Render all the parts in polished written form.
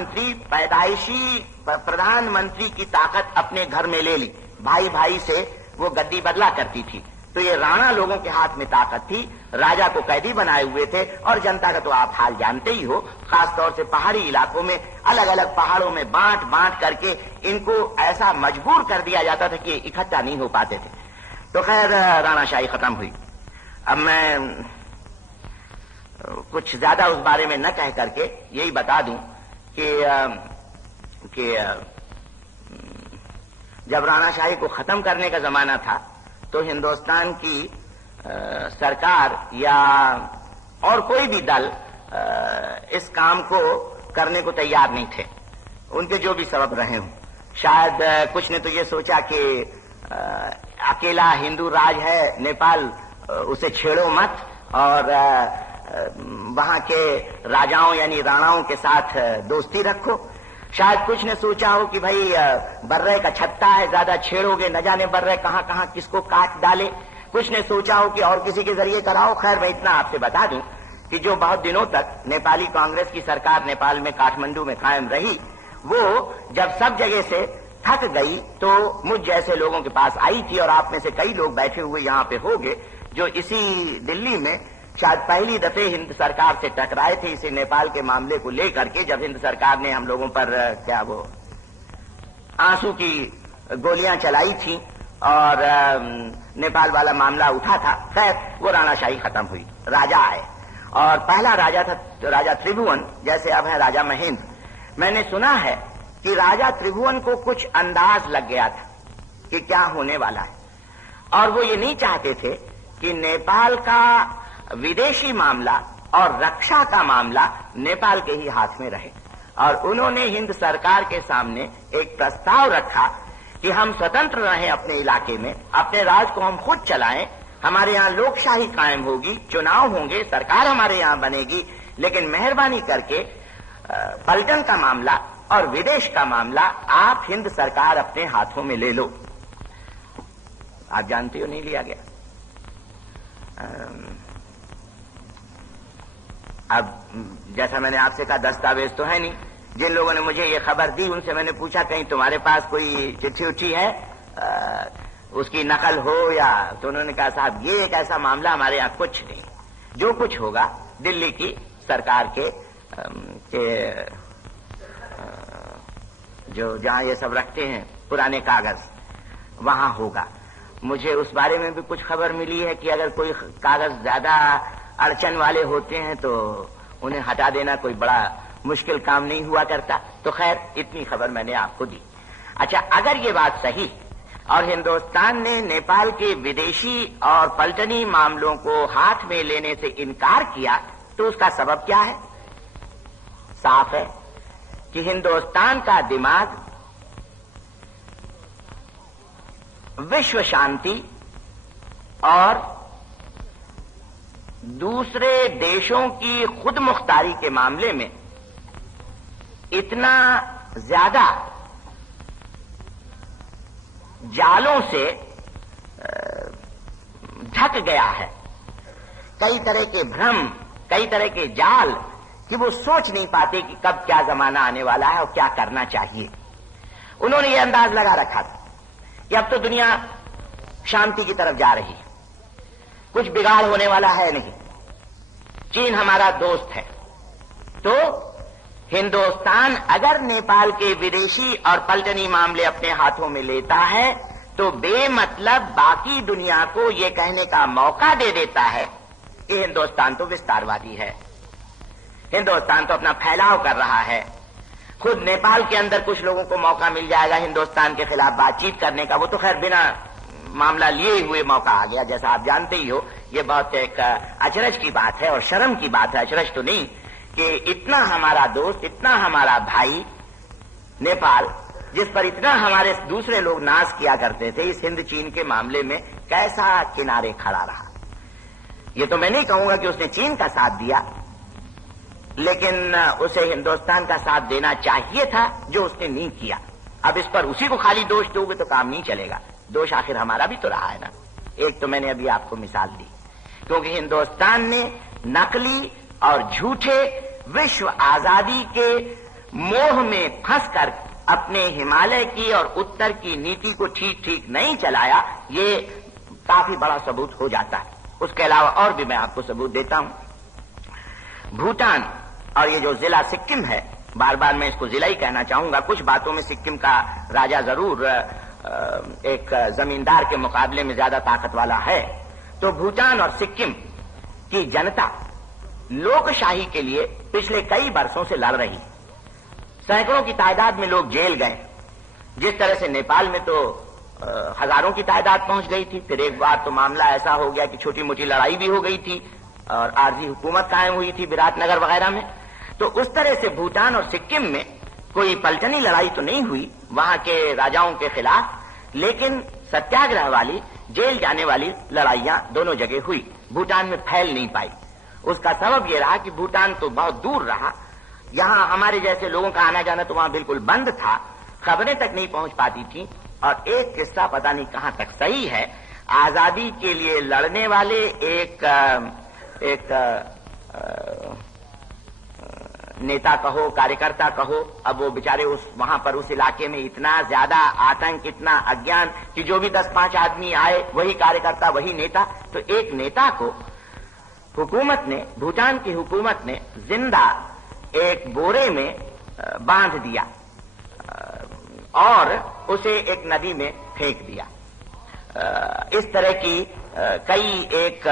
प्रधानमंत्री पैदाइशी प्रधानमंत्री की ताकत अपने घर में ले ली, भाई भाई से वो गद्दी बदला करती थी। तो ये राणा लोगों के हाथ में ताकत थी, राजा को कैदी बनाए हुए थे, और जनता का तो आप हाल जानते ही हो, खासतौर से पहाड़ी इलाकों में अलग अलग पहाड़ों में बांट बांट करके इनको ऐसा मजबूर कर दिया जाता था कि इकट्ठा नहीं हो पाते थे। तो खैर राणाशाही खत्म हुई। अब मैं कुछ ज्यादा उस बारे में न कह करके यही बता दूं कि जब राणाशाही को खत्म करने का जमाना था तो हिंदुस्तान की सरकार या और कोई भी दल इस काम को करने को तैयार नहीं थे, उनके जो भी सबब रहे हों। शायद कुछ ने तो ये सोचा कि अकेला हिंदू राज है नेपाल, उसे छेड़ो मत, और वहां के राजाओं यानी राणाओं के साथ दोस्ती रखो। शायद कुछ ने सोचा हो कि भाई बर्रे का छत्ता है, ज्यादा छेड़ोगे न जाने बर्रे कहां कहां किसको काट डाले। कुछ ने सोचा हो कि और किसी के जरिए कराओ। खैर मैं इतना आपसे बता दूं कि जो बहुत दिनों तक नेपाली कांग्रेस की सरकार नेपाल में काठमांडू में कायम रही, वो जब सब जगह से थक गई तो मुझ जैसे लोगों के पास आई थी, और आप में से कई लोग बैठे हुए यहाँ पे होंगे जो इसी दिल्ली में शायद पहली दफे हिंद सरकार से टकराए थे इसे नेपाल के मामले को लेकर के, जब हिंद सरकार ने हम लोगों पर क्या वो आंसू की गोलियां चलाई थी और नेपाल वाला मामला उठा था। खैर वो राणाशाही खत्म हुई, राजा आए, और पहला राजा था राजा त्रिभुवन, जैसे अब है राजा महेंद्र। मैंने सुना है कि राजा त्रिभुवन को कुछ अंदाज लग गया था कि क्या होने वाला है, और वो ये नहीं चाहते थे कि नेपाल का विदेशी मामला और रक्षा का मामला नेपाल के ही हाथ में रहे, और उन्होंने हिंद सरकार के सामने एक प्रस्ताव रखा कि हम स्वतंत्र रहें अपने इलाके में, अपने राज को हम खुद चलाएं, हमारे यहाँ लोकशाही कायम होगी, चुनाव होंगे, सरकार हमारे यहाँ बनेगी, लेकिन मेहरबानी करके पलटन का मामला और विदेश का मामला आप हिंद सरकार अपने हाथों में ले लो। आप जानते हो नहीं लिया गया। अब जैसा मैंने आपसे कहा दस्तावेज तो है नहीं, जिन लोगों ने मुझे ये खबर दी उनसे मैंने पूछा कहीं तुम्हारे पास कोई चिट्ठी उठी है उसकी नकल हो या, तो उन्होंने कहा साहब ये एक ऐसा मामला हमारे यहाँ कुछ नहीं, जो कुछ होगा दिल्ली की सरकार के जो जहां ये सब रखते हैं पुराने कागज वहां होगा। मुझे उस बारे में भी कुछ खबर मिली है कि अगर कोई कागज ज्यादा अड़चन वाले होते हैं तो उन्हें हटा देना कोई बड़ा मुश्किल काम नहीं हुआ करता। तो खैर इतनी खबर मैंने आपको दी। अच्छा, अगर ये बात सही और हिंदुस्तान ने नेपाल के विदेशी और पलटनी मामलों को हाथ में लेने से इनकार किया तो उसका सबब क्या है? साफ है कि हिंदुस्तान का दिमाग विश्व शांति और दूसरे देशों की खुद मुख्तारी के मामले में इतना ज्यादा जालों से ढक गया है, कई तरह के भ्रम, कई तरह के जाल, कि वो सोच नहीं पाते कि कब क्या जमाना आने वाला है और क्या करना चाहिए। उन्होंने ये अंदाज लगा रखा था कि अब तो दुनिया शांति की तरफ जा रही है, कुछ बिगाड़ होने वाला है नहीं, चीन हमारा दोस्त है, तो हिंदुस्तान अगर नेपाल के विदेशी और पलटनी मामले अपने हाथों में लेता है तो बेमतलब बाकी दुनिया को यह कहने का मौका दे देता है कि हिंदुस्तान तो विस्तारवादी है, हिंदुस्तान तो अपना फैलाव कर रहा है। खुद नेपाल के अंदर कुछ लोगों को मौका मिल जाएगा हिंदुस्तान के खिलाफ बातचीत करने का, वो तो खैर बिना मामला लिए हुए मौका आ गया, जैसा आप जानते ही हो। ये बहुत एक अचरज की बात है और शर्म की बात है, अचरज तो नहीं, कि इतना हमारा दोस्त, इतना हमारा भाई नेपाल, जिस पर इतना हमारे दूसरे लोग नाज किया करते थे, इस हिंद चीन के मामले में कैसा किनारे खड़ा रहा। ये तो मैं नहीं कहूंगा कि उसने चीन का साथ दिया, लेकिन उसे हिंदुस्तान का साथ देना चाहिए था, जो उसने नहीं किया। अब इस पर उसी को खाली दोष दोगे तो काम नहीं चलेगा, दोष आखिर हमारा भी तो रहा है ना। एक तो मैंने अभी आपको मिसाल दी, क्योंकि हिंदुस्तान ने नकली और झूठे विश्व आजादी के मोह में फंसकर अपने हिमालय की और उत्तर की नीति को ठीक नहीं चलाया, ये काफी बड़ा सबूत हो जाता है। उसके अलावा और भी मैं आपको सबूत देता हूं। भूटान और ये जो जिला सिक्किम है, बार बार मैं इसको जिला ही कहना चाहूंगा, कुछ बातों में सिक्किम का राजा जरूर एक जमींदार के मुकाबले में ज्यादा ताकत वाला है। तो भूटान और सिक्किम की जनता लोकशाही के लिए पिछले कई वर्षों से लड़ रही। सैकड़ों की तादाद में लोग जेल गए। जिस तरह से नेपाल में तो हजारों की तादाद पहुंच गई थी, फिर एक बार तो मामला ऐसा हो गया कि छोटी मोटी लड़ाई भी हो गई थी और आरजी हुकूमत कायम हुई थी विराटनगर वगैरह में। तो उस तरह से भूटान और सिक्किम में कोई पलटनी लड़ाई तो नहीं हुई वहां के राजाओं के खिलाफ, लेकिन सत्याग्रह वाली, जेल जाने वाली लड़ाइयां दोनों जगह हुई, भूटान में फैल नहीं पाई। उसका सबब यह रहा कि भूटान तो बहुत दूर रहा, यहां हमारे जैसे लोगों का आना जाना तो वहां बिल्कुल बंद था, खबरें तक नहीं पहुंच पाती थी। और एक किस्सा पता नहीं कहां तक सही है, आजादी के लिए लड़ने वाले एक नेता कहो, कार्यकर्ता कहो, अब वो बेचारे वहां पर उस इलाके में इतना ज्यादा आतंक, इतना अज्ञान कि जो भी 10-5 आदमी आए वही कार्यकर्ता, वही नेता। तो एक नेता को हुकूमत ने, भूटान की हुकूमत ने जिंदा एक बोरे में बांध दिया और उसे एक नदी में फेंक दिया। इस तरह की कई एक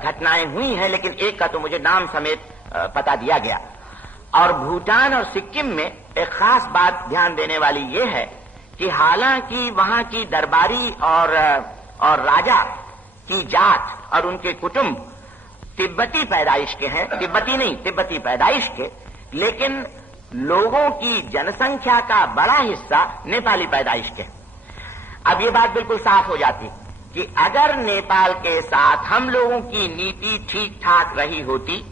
घटनाएं हुई हैं, लेकिन एक का तो मुझे नाम समेत पता दिया गया। और भूटान और सिक्किम में एक खास बात ध्यान देने वाली ये है कि हालांकि वहां की दरबारी और राजा की जात और उनके कुटुंब तिब्बती पैदाइश के हैं, तिब्बती नहीं, तिब्बती पैदाइश के, लेकिन लोगों की जनसंख्या का बड़ा हिस्सा नेपाली पैदाइश के। अब ये बात बिल्कुल साफ हो जाती कि अगर नेपाल के साथ हम लोगों की नीति ठीक ठाक रही होती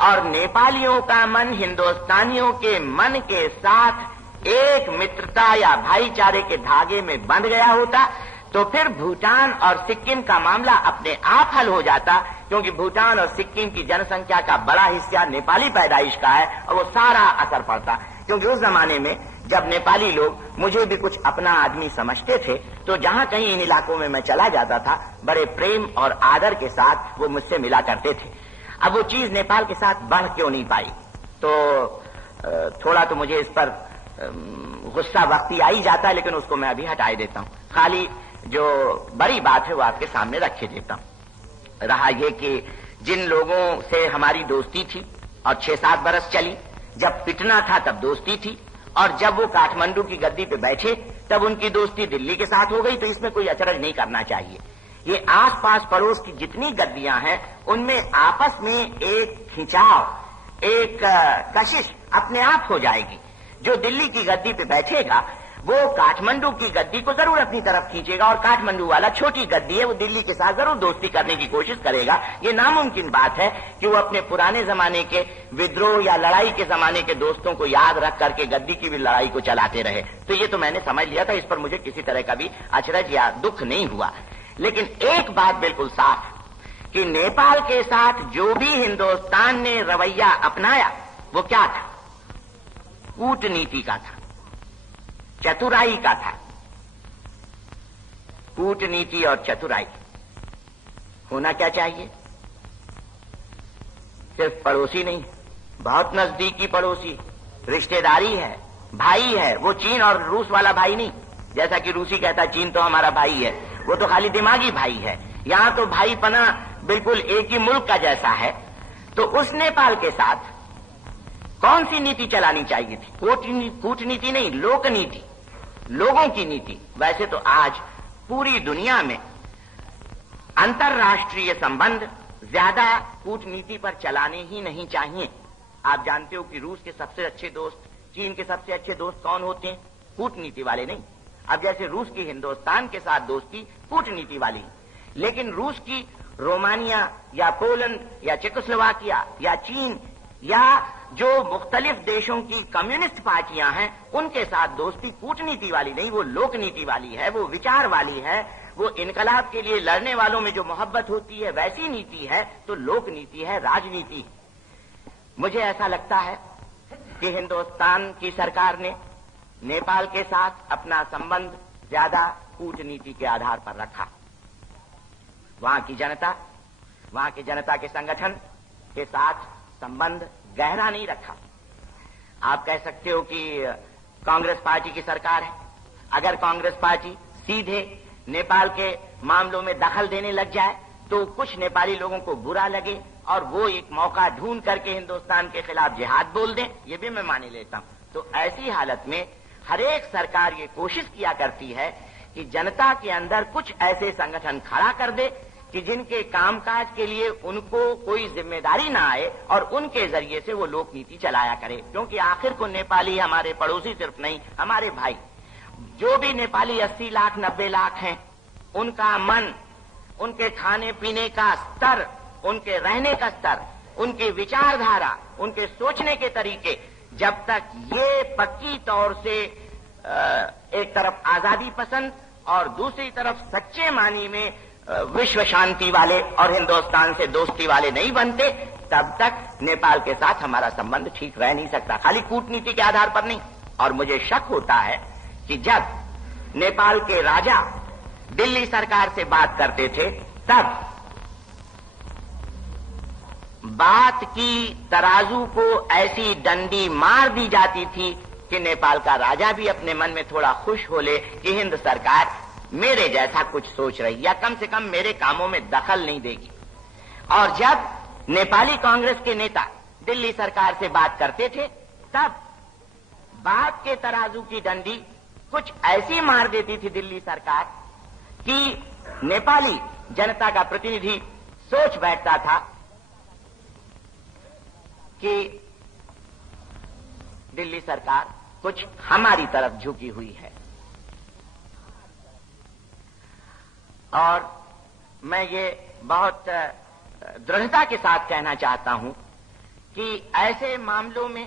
और नेपालियों का मन हिंदुस्तानियों के मन के साथ एक मित्रता या भाईचारे के धागे में बंध गया होता, तो फिर भूटान और सिक्किम का मामला अपने आप हल हो जाता, क्योंकि भूटान और सिक्किम की जनसंख्या का बड़ा हिस्सा नेपाली पैदाइश का है और वो सारा असर पड़ता। क्योंकि उस जमाने में जब नेपाली लोग मुझे भी कुछ अपना आदमी समझते थे, तो जहां कहीं इन इलाकों में मैं चला जाता था, बड़े प्रेम और आदर के साथ वो मुझसे मिला करते थे। अब वो चीज नेपाल के साथ बढ़ क्यों नहीं पाई? तो थोड़ा तो मुझे इस पर गुस्सा वक्ती आ ही जाता है, लेकिन उसको मैं अभी हटाए देता हूं। खाली जो बड़ी बात है वो आपके सामने रखे देता हूं। रहा ये कि जिन लोगों से हमारी दोस्ती थी और 6-7 बरस चली, जब पिटना था तब दोस्ती थी, और जब वो काठमांडू की गद्दी पे बैठे तब उनकी दोस्ती दिल्ली के साथ हो गई, तो इसमें कोई अचरज नहीं करना चाहिए। ये आसपास पड़ोस की जितनी गद्दियां हैं उनमें आपस में एक खिंचाव, एक कशिश अपने आप हो जाएगी। जो दिल्ली की गद्दी पे बैठेगा वो काठमांडू की गद्दी को जरूर अपनी तरफ खींचेगा, और काठमांडू वाला छोटी गद्दी है वो दिल्ली के साथ जरूर दोस्ती करने की कोशिश करेगा। ये नामुमकिन बात है कि वो अपने पुराने जमाने के विद्रोह या लड़ाई के जमाने के दोस्तों को याद रख करके गद्दी की भी लड़ाई को चलाते रहे। तो ये तो मैंने समझ लिया था, इस पर मुझे किसी तरह का भी अचरज या दुख नहीं हुआ। लेकिन एक बात बिल्कुल साफ कि नेपाल के साथ जो भी हिंदुस्तान ने रवैया अपनाया वो क्या था? कूटनीति का था, चतुराई का था। कूटनीति और चतुराई होना क्या चाहिए? सिर्फ पड़ोसी नहीं, बहुत नजदीकी पड़ोसी, रिश्तेदारी है, भाई है। वो चीन और रूस वाला भाई नहीं, जैसा कि रूसी कहता चीन तो हमारा भाई है, वो तो खाली दिमागी भाई है। यहां तो भाईपना बिल्कुल एक ही मुल्क का जैसा है। तो उस नेपाल के साथ कौन सी नीति चलानी चाहिए थी? कूटनीति नहीं, लोकनीति, लोगों की नीति। वैसे तो आज पूरी दुनिया में अंतर्राष्ट्रीय संबंध ज्यादा कूटनीति पर चलाने ही नहीं चाहिए। आप जानते हो कि रूस के सबसे अच्छे दोस्त, चीन के सबसे अच्छे दोस्त कौन होते हैं? कूटनीति वाले नहीं। अब जैसे रूस की हिंदुस्तान के साथ दोस्ती कूटनीति वाली, लेकिन रूस की रोमानिया या पोलैंड या चेकोस्लोवाकिया या चीन या जो मुख्तलिफ देशों की कम्युनिस्ट पार्टियां हैं उनके साथ दोस्ती कूटनीति वाली नहीं, वो लोकनीति वाली है, वो विचार वाली है। वो इनकलाब के लिए लड़ने वालों में जो मोहब्बत होती है वैसी नीति है, तो लोकनीति है, राजनीति। मुझे ऐसा लगता है कि हिंदुस्तान की सरकार ने नेपाल के साथ अपना संबंध ज्यादा कूटनीति के आधार पर रखा। वहां की जनता के संगठन के साथ संबंध गहरा नहीं रखा। आप कह सकते हो कि कांग्रेस पार्टी की सरकार है, अगर कांग्रेस पार्टी सीधे नेपाल के मामलों में दखल देने लग जाए तो कुछ नेपाली लोगों को बुरा लगे और वो एक मौका ढूंढ करके हिंदुस्तान के खिलाफ जिहाद बोल दें, ये भी मैं मान लेता हूं। तो ऐसी हालत में हर एक सरकार ये कोशिश किया करती है कि जनता के अंदर कुछ ऐसे संगठन खड़ा कर दे कि जिनके कामकाज के लिए उनको कोई जिम्मेदारी ना आए और उनके जरिए से वो लोक नीति चलाया करे। क्योंकि आखिर को नेपाली हमारे पड़ोसी सिर्फ नहीं, हमारे भाई। जो भी नेपाली 80 लाख 90 लाख हैं, उनका मन, उनके खाने पीने का स्तर, उनके रहने का स्तर, उनकी विचारधारा, उनके सोचने के तरीके, जब तक ये पक्की तौर से एक तरफ आजादी पसंद और दूसरी तरफ सच्चे मानी में विश्व शांति वाले और हिंदुस्तान से दोस्ती वाले नहीं बनते, तब तक नेपाल के साथ हमारा संबंध ठीक रह नहीं सकता, खाली कूटनीति के आधार पर नहीं। और मुझे शक होता है कि जब नेपाल के राजा दिल्ली सरकार से बात करते थे, तब बात की तराजू को ऐसी डंडी मार दी जाती थी कि नेपाल का राजा भी अपने मन में थोड़ा खुश हो ले कि हिंद सरकार मेरे जैसा कुछ सोच रही, या कम से कम मेरे कामों में दखल नहीं देगी। और जब नेपाली कांग्रेस के नेता दिल्ली सरकार से बात करते थे, तब बात के तराजू की डंडी कुछ ऐसी मार देती थी दिल्ली सरकार कि नेपाली जनता का प्रतिनिधि सोच बैठता था कि दिल्ली सरकार कुछ हमारी तरफ झुकी हुई है। और मैं ये बहुत दृढ़ता के साथ कहना चाहता हूं कि ऐसे मामलों में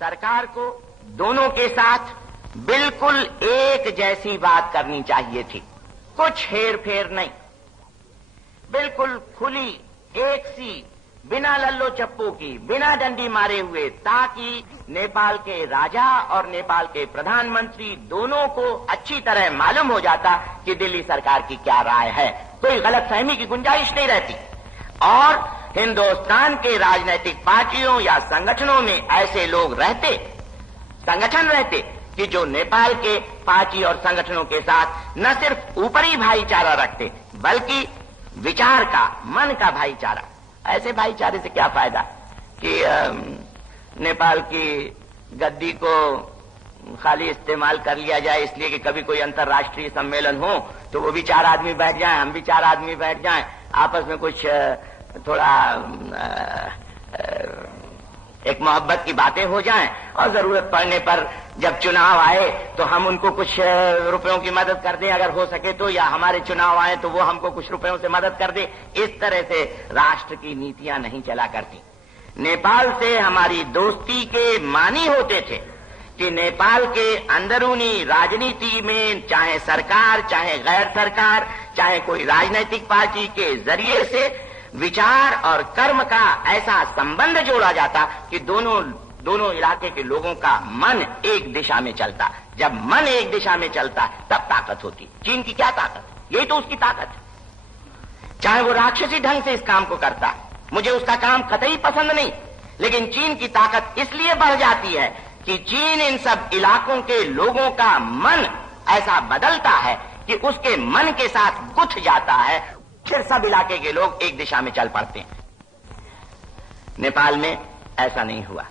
सरकार को दोनों के साथ बिल्कुल एक जैसी बात करनी चाहिए थी, कुछ हेर फेर नहीं, बिल्कुल खुली एक सी, बिना लल्लो चप्पू की, बिना डंडी मारे हुए, ताकि नेपाल के राजा और नेपाल के प्रधानमंत्री दोनों को अच्छी तरह मालूम हो जाता कि दिल्ली सरकार की क्या राय है, कोई गलतफहमी की गुंजाइश नहीं रहती। और हिंदुस्तान के राजनीतिक पार्टियों या संगठनों में ऐसे लोग रहते, संगठन रहते कि जो नेपाल के पार्टी और संगठनों के साथ न सिर्फ ऊपरी भाईचारा रखते, बल्कि विचार का, मन का भाईचारा। ऐसे भाईचारे से क्या फायदा कि नेपाल की गद्दी को खाली इस्तेमाल कर लिया जाए इसलिए कि कभी कोई अंतर्राष्ट्रीय सम्मेलन हो तो वो भी 4 आदमी बैठ जाएं, हम भी 4 आदमी बैठ जाएं, आपस में कुछ थोड़ा एक मोहब्बत की बातें हो जाएं, और जरूरत पड़ने पर जब चुनाव आए तो हम उनको कुछ रुपयों की मदद कर दें अगर हो सके तो, या हमारे चुनाव आए तो वो हमको कुछ रुपयों से मदद कर दे। इस तरह से राष्ट्र की नीतियां नहीं चला करती। नेपाल से हमारी दोस्ती के मानी होते थे कि नेपाल के अंदरूनी राजनीति में चाहे सरकार, चाहे गैर सरकार, चाहे कोई राजनीतिक पार्टी के जरिए से विचार और कर्म का ऐसा संबंध जोड़ा जाता कि दोनों इलाके के लोगों का मन एक दिशा में चलता। जब मन एक दिशा में चलता तब ताकत होती। चीन की क्या ताकत? यही तो उसकी ताकत है। चाहे वो राक्षसी ढंग से इस काम को करता, मुझे उसका काम कतई पसंद नहीं, लेकिन चीन की ताकत इसलिए बढ़ जाती है कि चीन इन सब इलाकों के लोगों का मन ऐसा बदलता है कि उसके मन के साथ गुथ जाता है, फिर सब इलाके के लोग एक दिशा में चल पड़ते हैं। नेपाल में ऐसा नहीं हुआ।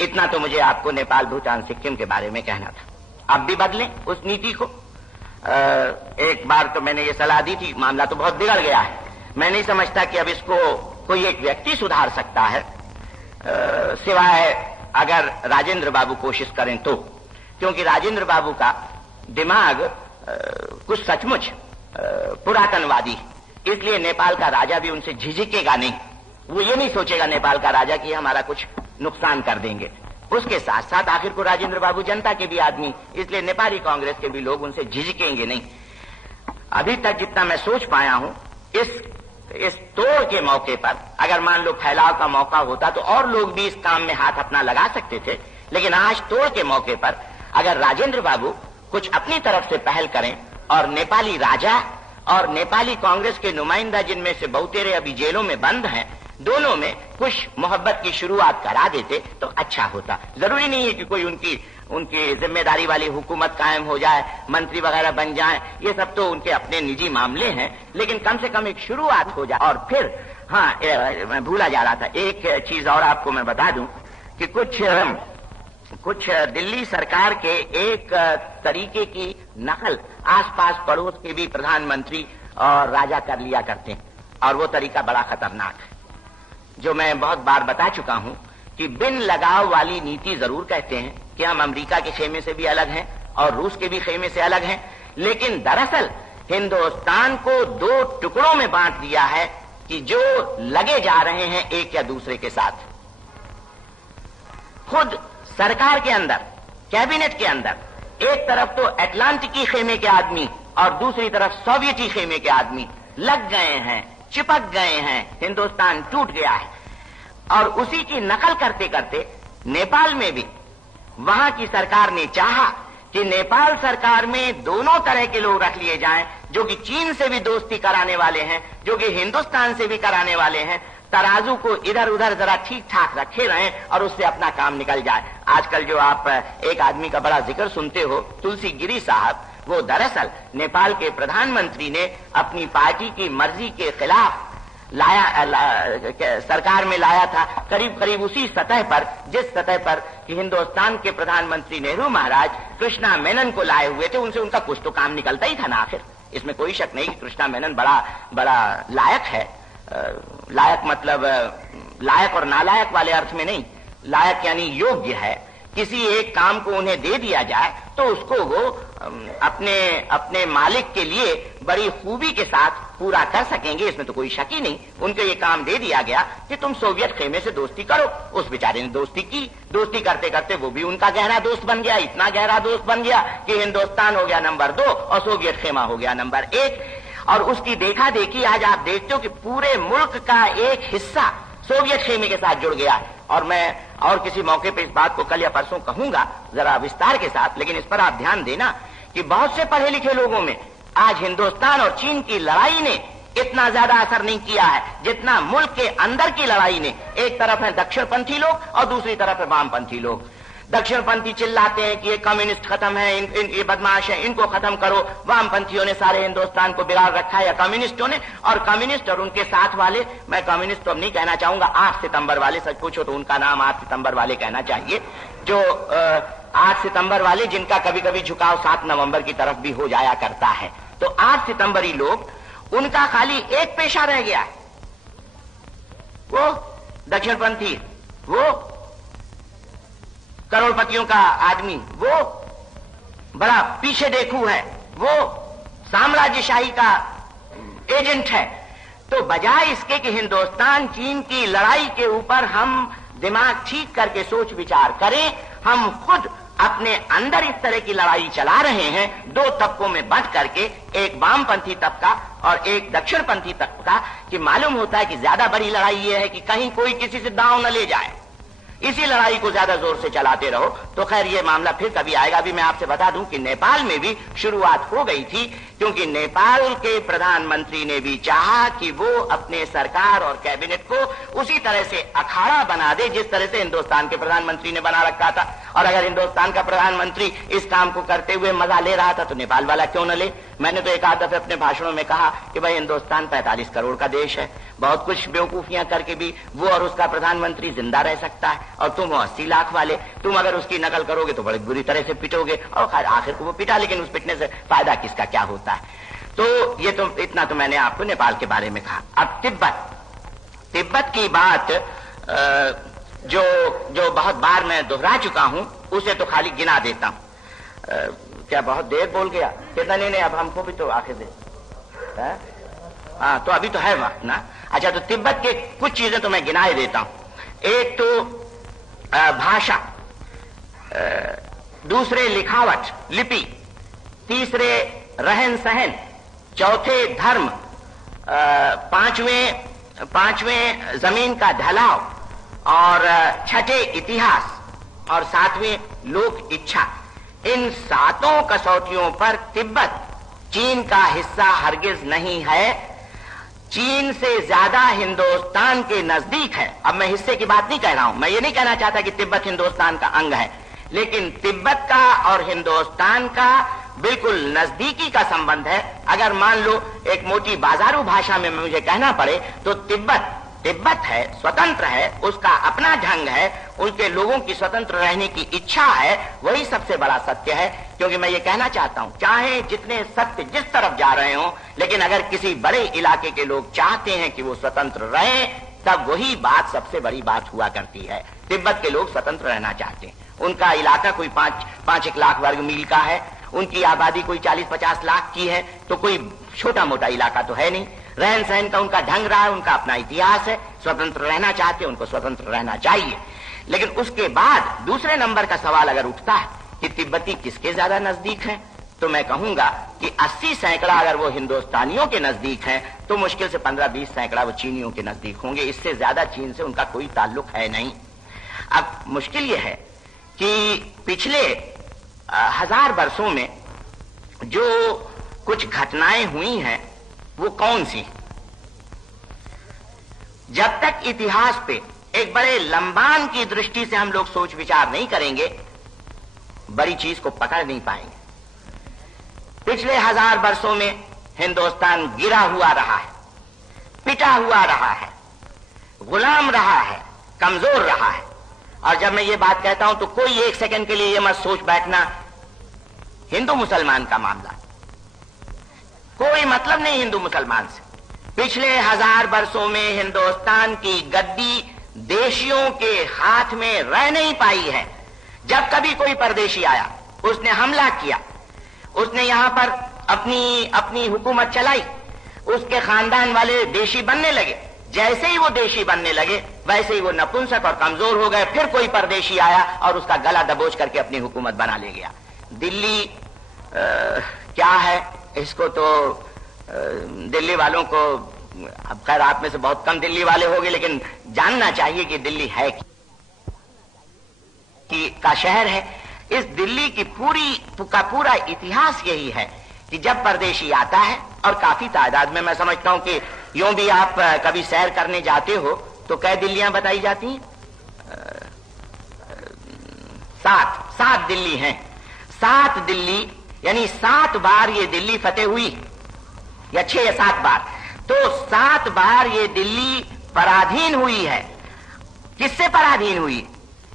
इतना तो मुझे आपको नेपाल, भूटान, सिक्किम के बारे में कहना था। अब भी बदलें उस नीति को। एक बार तो मैंने ये सलाह दी थी, मामला तो बहुत बिगड़ गया है। मैं नहीं समझता कि अब इसको कोई एक व्यक्ति सुधार सकता है, सिवाय अगर राजेंद्र बाबू कोशिश करें तो, क्योंकि राजेंद्र बाबू का दिमाग कुछ सचमुच पुरातनवादी, इसलिए नेपाल का राजा भी उनसे झिझकेगा नहीं। वो ये नहीं सोचेगा नेपाल का राजा कि हमारा कुछ नुकसान कर देंगे। उसके साथ साथ आखिर को राजेंद्र बाबू जनता के भी आदमी, इसलिए नेपाली कांग्रेस के भी लोग उनसे झिझकेंगे नहीं। अभी तक जितना मैं सोच पाया हूं, इस इस तोड़ के मौके पर अगर मान लो फैलाव का मौका होता तो और लोग भी इस काम में हाथ अपना लगा सकते थे, लेकिन आज तोड़ के मौके पर अगर राजेंद्र बाबू कुछ अपनी तरफ से पहल करें और नेपाली राजा और नेपाली कांग्रेस के नुमाइंदा, जिनमें से बहुतेरे अभी जेलों में बंद हैं, दोनों में कुछ मोहब्बत की शुरुआत करा देते तो अच्छा होता। जरूरी नहीं है कि कोई उनकी जिम्मेदारी वाली हुकूमत कायम हो जाए, मंत्री वगैरह बन जाए, ये सब तो उनके अपने निजी मामले हैं, लेकिन कम से कम एक शुरुआत हो जाए। और फिर हाँ, मैं भूला जा रहा था, एक चीज और आपको मैं बता दूं कि कुछ दिल्ली सरकार के एक तरीके की नकल आसपास पड़ोस के भी प्रधानमंत्री और राजा कर लिया करते हैं, और वो तरीका बड़ा खतरनाक है, जो मैं बहुत बार बता चुका हूं कि बिन लगाव वाली नीति जरूर कहते हैं कि हम अमेरिका के खेमे से भी अलग हैं और रूस के भी खेमे से अलग हैं, लेकिन दरअसल हिंदुस्तान को दो टुकड़ों में बांट दिया है कि जो लगे जा रहे हैं एक या दूसरे के साथ। खुद सरकार के अंदर, कैबिनेट के अंदर एक तरफ तो अटलांटिकी खेमे के आदमी और दूसरी तरफ सोवियती खेमे के आदमी लग गए हैं, चिपक गए हैं, हिंदुस्तान टूट गया है। और उसी की नकल करते करते नेपाल में भी वहां की सरकार ने चाहा कि नेपाल सरकार में दोनों तरह के लोग रख लिए जाएं, जो कि चीन से भी दोस्ती कराने वाले हैं, जो कि हिंदुस्तान से भी कराने वाले हैं, तराजू को इधर उधर जरा ठीक ठाक रखे रहें और उससे अपना काम निकल जाए। आजकल जो आप एक आदमी का बड़ा जिक्र सुनते हो, तुलसी गिरी साहब, वो दरअसल नेपाल के प्रधानमंत्री ने अपनी पार्टी की मर्जी के खिलाफ सरकार में लाया था, करीब करीब उसी सतह पर जिस सतह पर कि हिंदुस्तान के प्रधानमंत्री नेहरू महाराज कृष्णा मेनन को लाए हुए थे, उनसे उनका कुछ तो काम निकलता ही था ना आखिर। इसमें कोई शक नहीं कि कृष्णा मेनन बड़ा लायक है। लायक मतलब लायक और नालायक वाले अर्थ में नहीं, लायक यानी योग्य है। किसी एक काम को उन्हें दे दिया जाए तो उसको वो अपने मालिक के लिए बड़ी खूबी के साथ पूरा कर सकेंगे, इसमें तो कोई शक ही नहीं। उनको ये काम दे दिया गया कि तुम सोवियत खेमे से दोस्ती करो। उस बेचारे ने दोस्ती की, दोस्ती करते करते वो भी उनका गहरा दोस्त बन गया, इतना गहरा दोस्त बन गया कि हिंदुस्तान हो गया नंबर 2 और सोवियत खेमा हो गया नंबर 1। और उसकी देखा देखी आज आप देखते हो कि पूरे मुल्क का एक हिस्सा सोवियत खेमे के साथ जुड़ गया है। और मैं और किसी मौके पे इस बात को कल या परसों कहूंगा जरा विस्तार के साथ, लेकिन इस पर आप ध्यान देना कि बहुत से पढ़े लिखे लोगों में आज हिंदुस्तान और चीन की लड़ाई ने इतना ज्यादा असर नहीं किया है जितना मुल्क के अंदर की लड़ाई ने। एक तरफ है दक्षिणपंथी लोग और दूसरी तरफ है वामपंथी लोग। दक्षिणपंथी चिल्लाते हैं कि ये कम्युनिस्ट खत्म है, ये बदमाश है, इनको खत्म करो। वामपंथियों ने सारे हिंदुस्तान को बिगाड़ रखा है, या कम्युनिस्टों ने। और कम्युनिस्ट और उनके साथ वाले, मैं कम्युनिस्ट तो अब नहीं कहना चाहूंगा, 8 सितंबर वाले, सच पूछो तो उनका नाम 8 सितंबर वाले कहना चाहिए, जो 8 सितंबर वाले जिनका कभी कभी झुकाव 7 नवंबर की तरफ भी हो जाया करता है। तो 8 सितंबरी लोग, उनका खाली एक पेशा रह गया है, वो दक्षिणपंथी, वो करोड़पतियों का आदमी, वो बड़ा पीछे देखू है, वो साम्राज्यशाही का एजेंट है। तो बजाय इसके कि हिंदुस्तान चीन की लड़ाई के ऊपर हम दिमाग ठीक करके सोच विचार करें, हम खुद अपने अंदर इस तरह की लड़ाई चला रहे हैं, 2 तबकों में बंट करके, एक वामपंथी तबका और एक दक्षिणपंथी तबका, कि मालूम होता है कि ज्यादा बड़ी लड़ाई यह है कि कहीं कोई किसी से दांव न ले जाए। इसी लड़ाई को ज्यादा जोर से चलाते रहो तो खैर ये मामला फिर कभी आएगा। अभी मैं आपसे बता दूं कि नेपाल में भी शुरुआत हो गई थी, क्योंकि नेपाल के प्रधानमंत्री ने भी चाहा कि वो अपने सरकार और कैबिनेट को उसी तरह से अखाड़ा बना दे जिस तरह से हिंदुस्तान के प्रधानमंत्री ने बना रखा था। और अगर हिंदुस्तान का प्रधानमंत्री इस काम को करते हुए मजा ले रहा था तो नेपाल वाला क्यों न ले। मैंने तो एक आध दफे अपने भाषणों में कहा कि भाई हिंदुस्तान 45 करोड़ का देश है, बहुत कुछ बेवकूफियां करके भी वो और उसका प्रधानमंत्री जिंदा रह सकता है, और तुम हो 80 लाख वाले, तुम अगर उसकी नकल करोगे तो बड़ी बुरी तरह से पिटोगे। और खैर आखिर को वो पिटा, लेकिन उस पिटने से फायदा किसका क्या होता है। तो ये तो इतना तो मैंने आपको नेपाल के बारे में कहा। अब तिब्बत की बात जो बहुत बार मैं दोहरा चुका हूं, उसे तो खाली गिना देता हूं। क्या बहुत देर बोल गया? कितना? नहीं, अब हमको भी तो आखिर दे। हाँ, तो अभी तो है वक्त ना। अच्छा, तो तिब्बत के कुछ चीजें तो मैं गिना ही देता हूं। एक तो भाषा, दूसरे लिखावट लिपि, तीसरे रहन सहन, चौथे धर्म, पांचवें जमीन का ढलाव और छठे इतिहास और सातवें लोक इच्छा, इन सातों कसौटियों पर तिब्बत चीन का हिस्सा हरगिज नहीं है। चीन से ज्यादा हिंदुस्तान के नजदीक है। अब मैं हिस्से की बात नहीं कह रहा हूं, मैं ये नहीं कहना चाहता कि तिब्बत हिंदुस्तान का अंग है, लेकिन तिब्बत का और हिंदुस्तान का बिल्कुल नजदीकी का संबंध है। अगर मान लो एक मोटी बाजारू भाषा में मुझे कहना पड़े तो तिब्बत है, स्वतंत्र है, उसका अपना ढंग है, उनके लोगों की स्वतंत्र रहने की इच्छा है, वही सबसे बड़ा सत्य है। क्योंकि मैं ये कहना चाहता हूं, चाहे जितने सत्य जिस तरफ जा रहे हों, लेकिन अगर किसी बड़े इलाके के लोग चाहते हैं कि वो स्वतंत्र रहें, तब वही बात सबसे बड़ी बात हुआ करती है। तिब्बत के लोग स्वतंत्र रहना चाहते हैं। उनका इलाका कोई 5-1 लाख वर्ग मील का है, उनकी आबादी कोई 40-50 लाख की है, तो कोई छोटा मोटा इलाका तो है नहीं। रहन सहन का उनका ढंग रहा है, उनका अपना इतिहास है, स्वतंत्र रहना चाहते हैं, उनको स्वतंत्र रहना चाहिए। लेकिन उसके बाद दूसरे नंबर का सवाल अगर उठता है कि तिब्बती किसके ज्यादा नजदीक हैं, तो मैं कहूंगा कि 80 सैकड़ा अगर वो हिंदुस्तानियों के नजदीक हैं, तो मुश्किल से 15-20 सैकड़ा वो चीनियों के नजदीक होंगे। इससे ज्यादा चीन से उनका कोई ताल्लुक है नहीं। अब मुश्किल ये है कि पिछले 1000 वर्षों में जो कुछ घटनाएं हुई हैं वो कौन सी? जब तक इतिहास पे एक बड़े लंबान की दृष्टि से हम लोग सोच विचार नहीं करेंगे, बड़ी चीज को पकड़ नहीं पाएंगे। पिछले 1000 वर्षों में हिंदुस्तान गिरा हुआ रहा है, पिटा हुआ रहा है, गुलाम रहा है, कमजोर रहा है। और जब मैं ये बात कहता हूं तो कोई एक सेकंड के लिए ये मत सोच बैठना हिंदू मुसलमान का मामला, कोई मतलब नहीं हिंदू मुसलमान से। पिछले 1000 वर्षों में हिंदुस्तान की गद्दी देशियों के हाथ में रह नहीं पाई है। जब कभी कोई परदेशी आया, उसने हमला किया, उसने यहां पर अपनी हुकूमत चलाई, उसके खानदान वाले देशी बनने लगे। जैसे ही वो देशी बनने लगे, वैसे ही वो नपुंसक और कमजोर हो गए। फिर कोई परदेशी आया और उसका गला दबोच करके अपनी हुकूमत बना ले गया। दिल्ली क्या है, इसको तो दिल्ली वालों को, अब खैर आप में से बहुत कम दिल्ली वाले होंगे, लेकिन जानना चाहिए कि दिल्ली है का शहर है। इस दिल्ली की पूरा इतिहास यही है कि जब परदेशी आता है, और काफी तादाद में, मैं समझता हूं कि यूं भी आप कभी सैर करने जाते हो तो कै दिल्लियां बताई जाती हैं? 7 दिल्ली हैं। 7 दिल्ली यानी 7 बार ये दिल्ली फतेह हुई, या 6 या 7 बार। तो 7 बार ये दिल्ली पराधीन हुई है। किससे पराधीन हुई?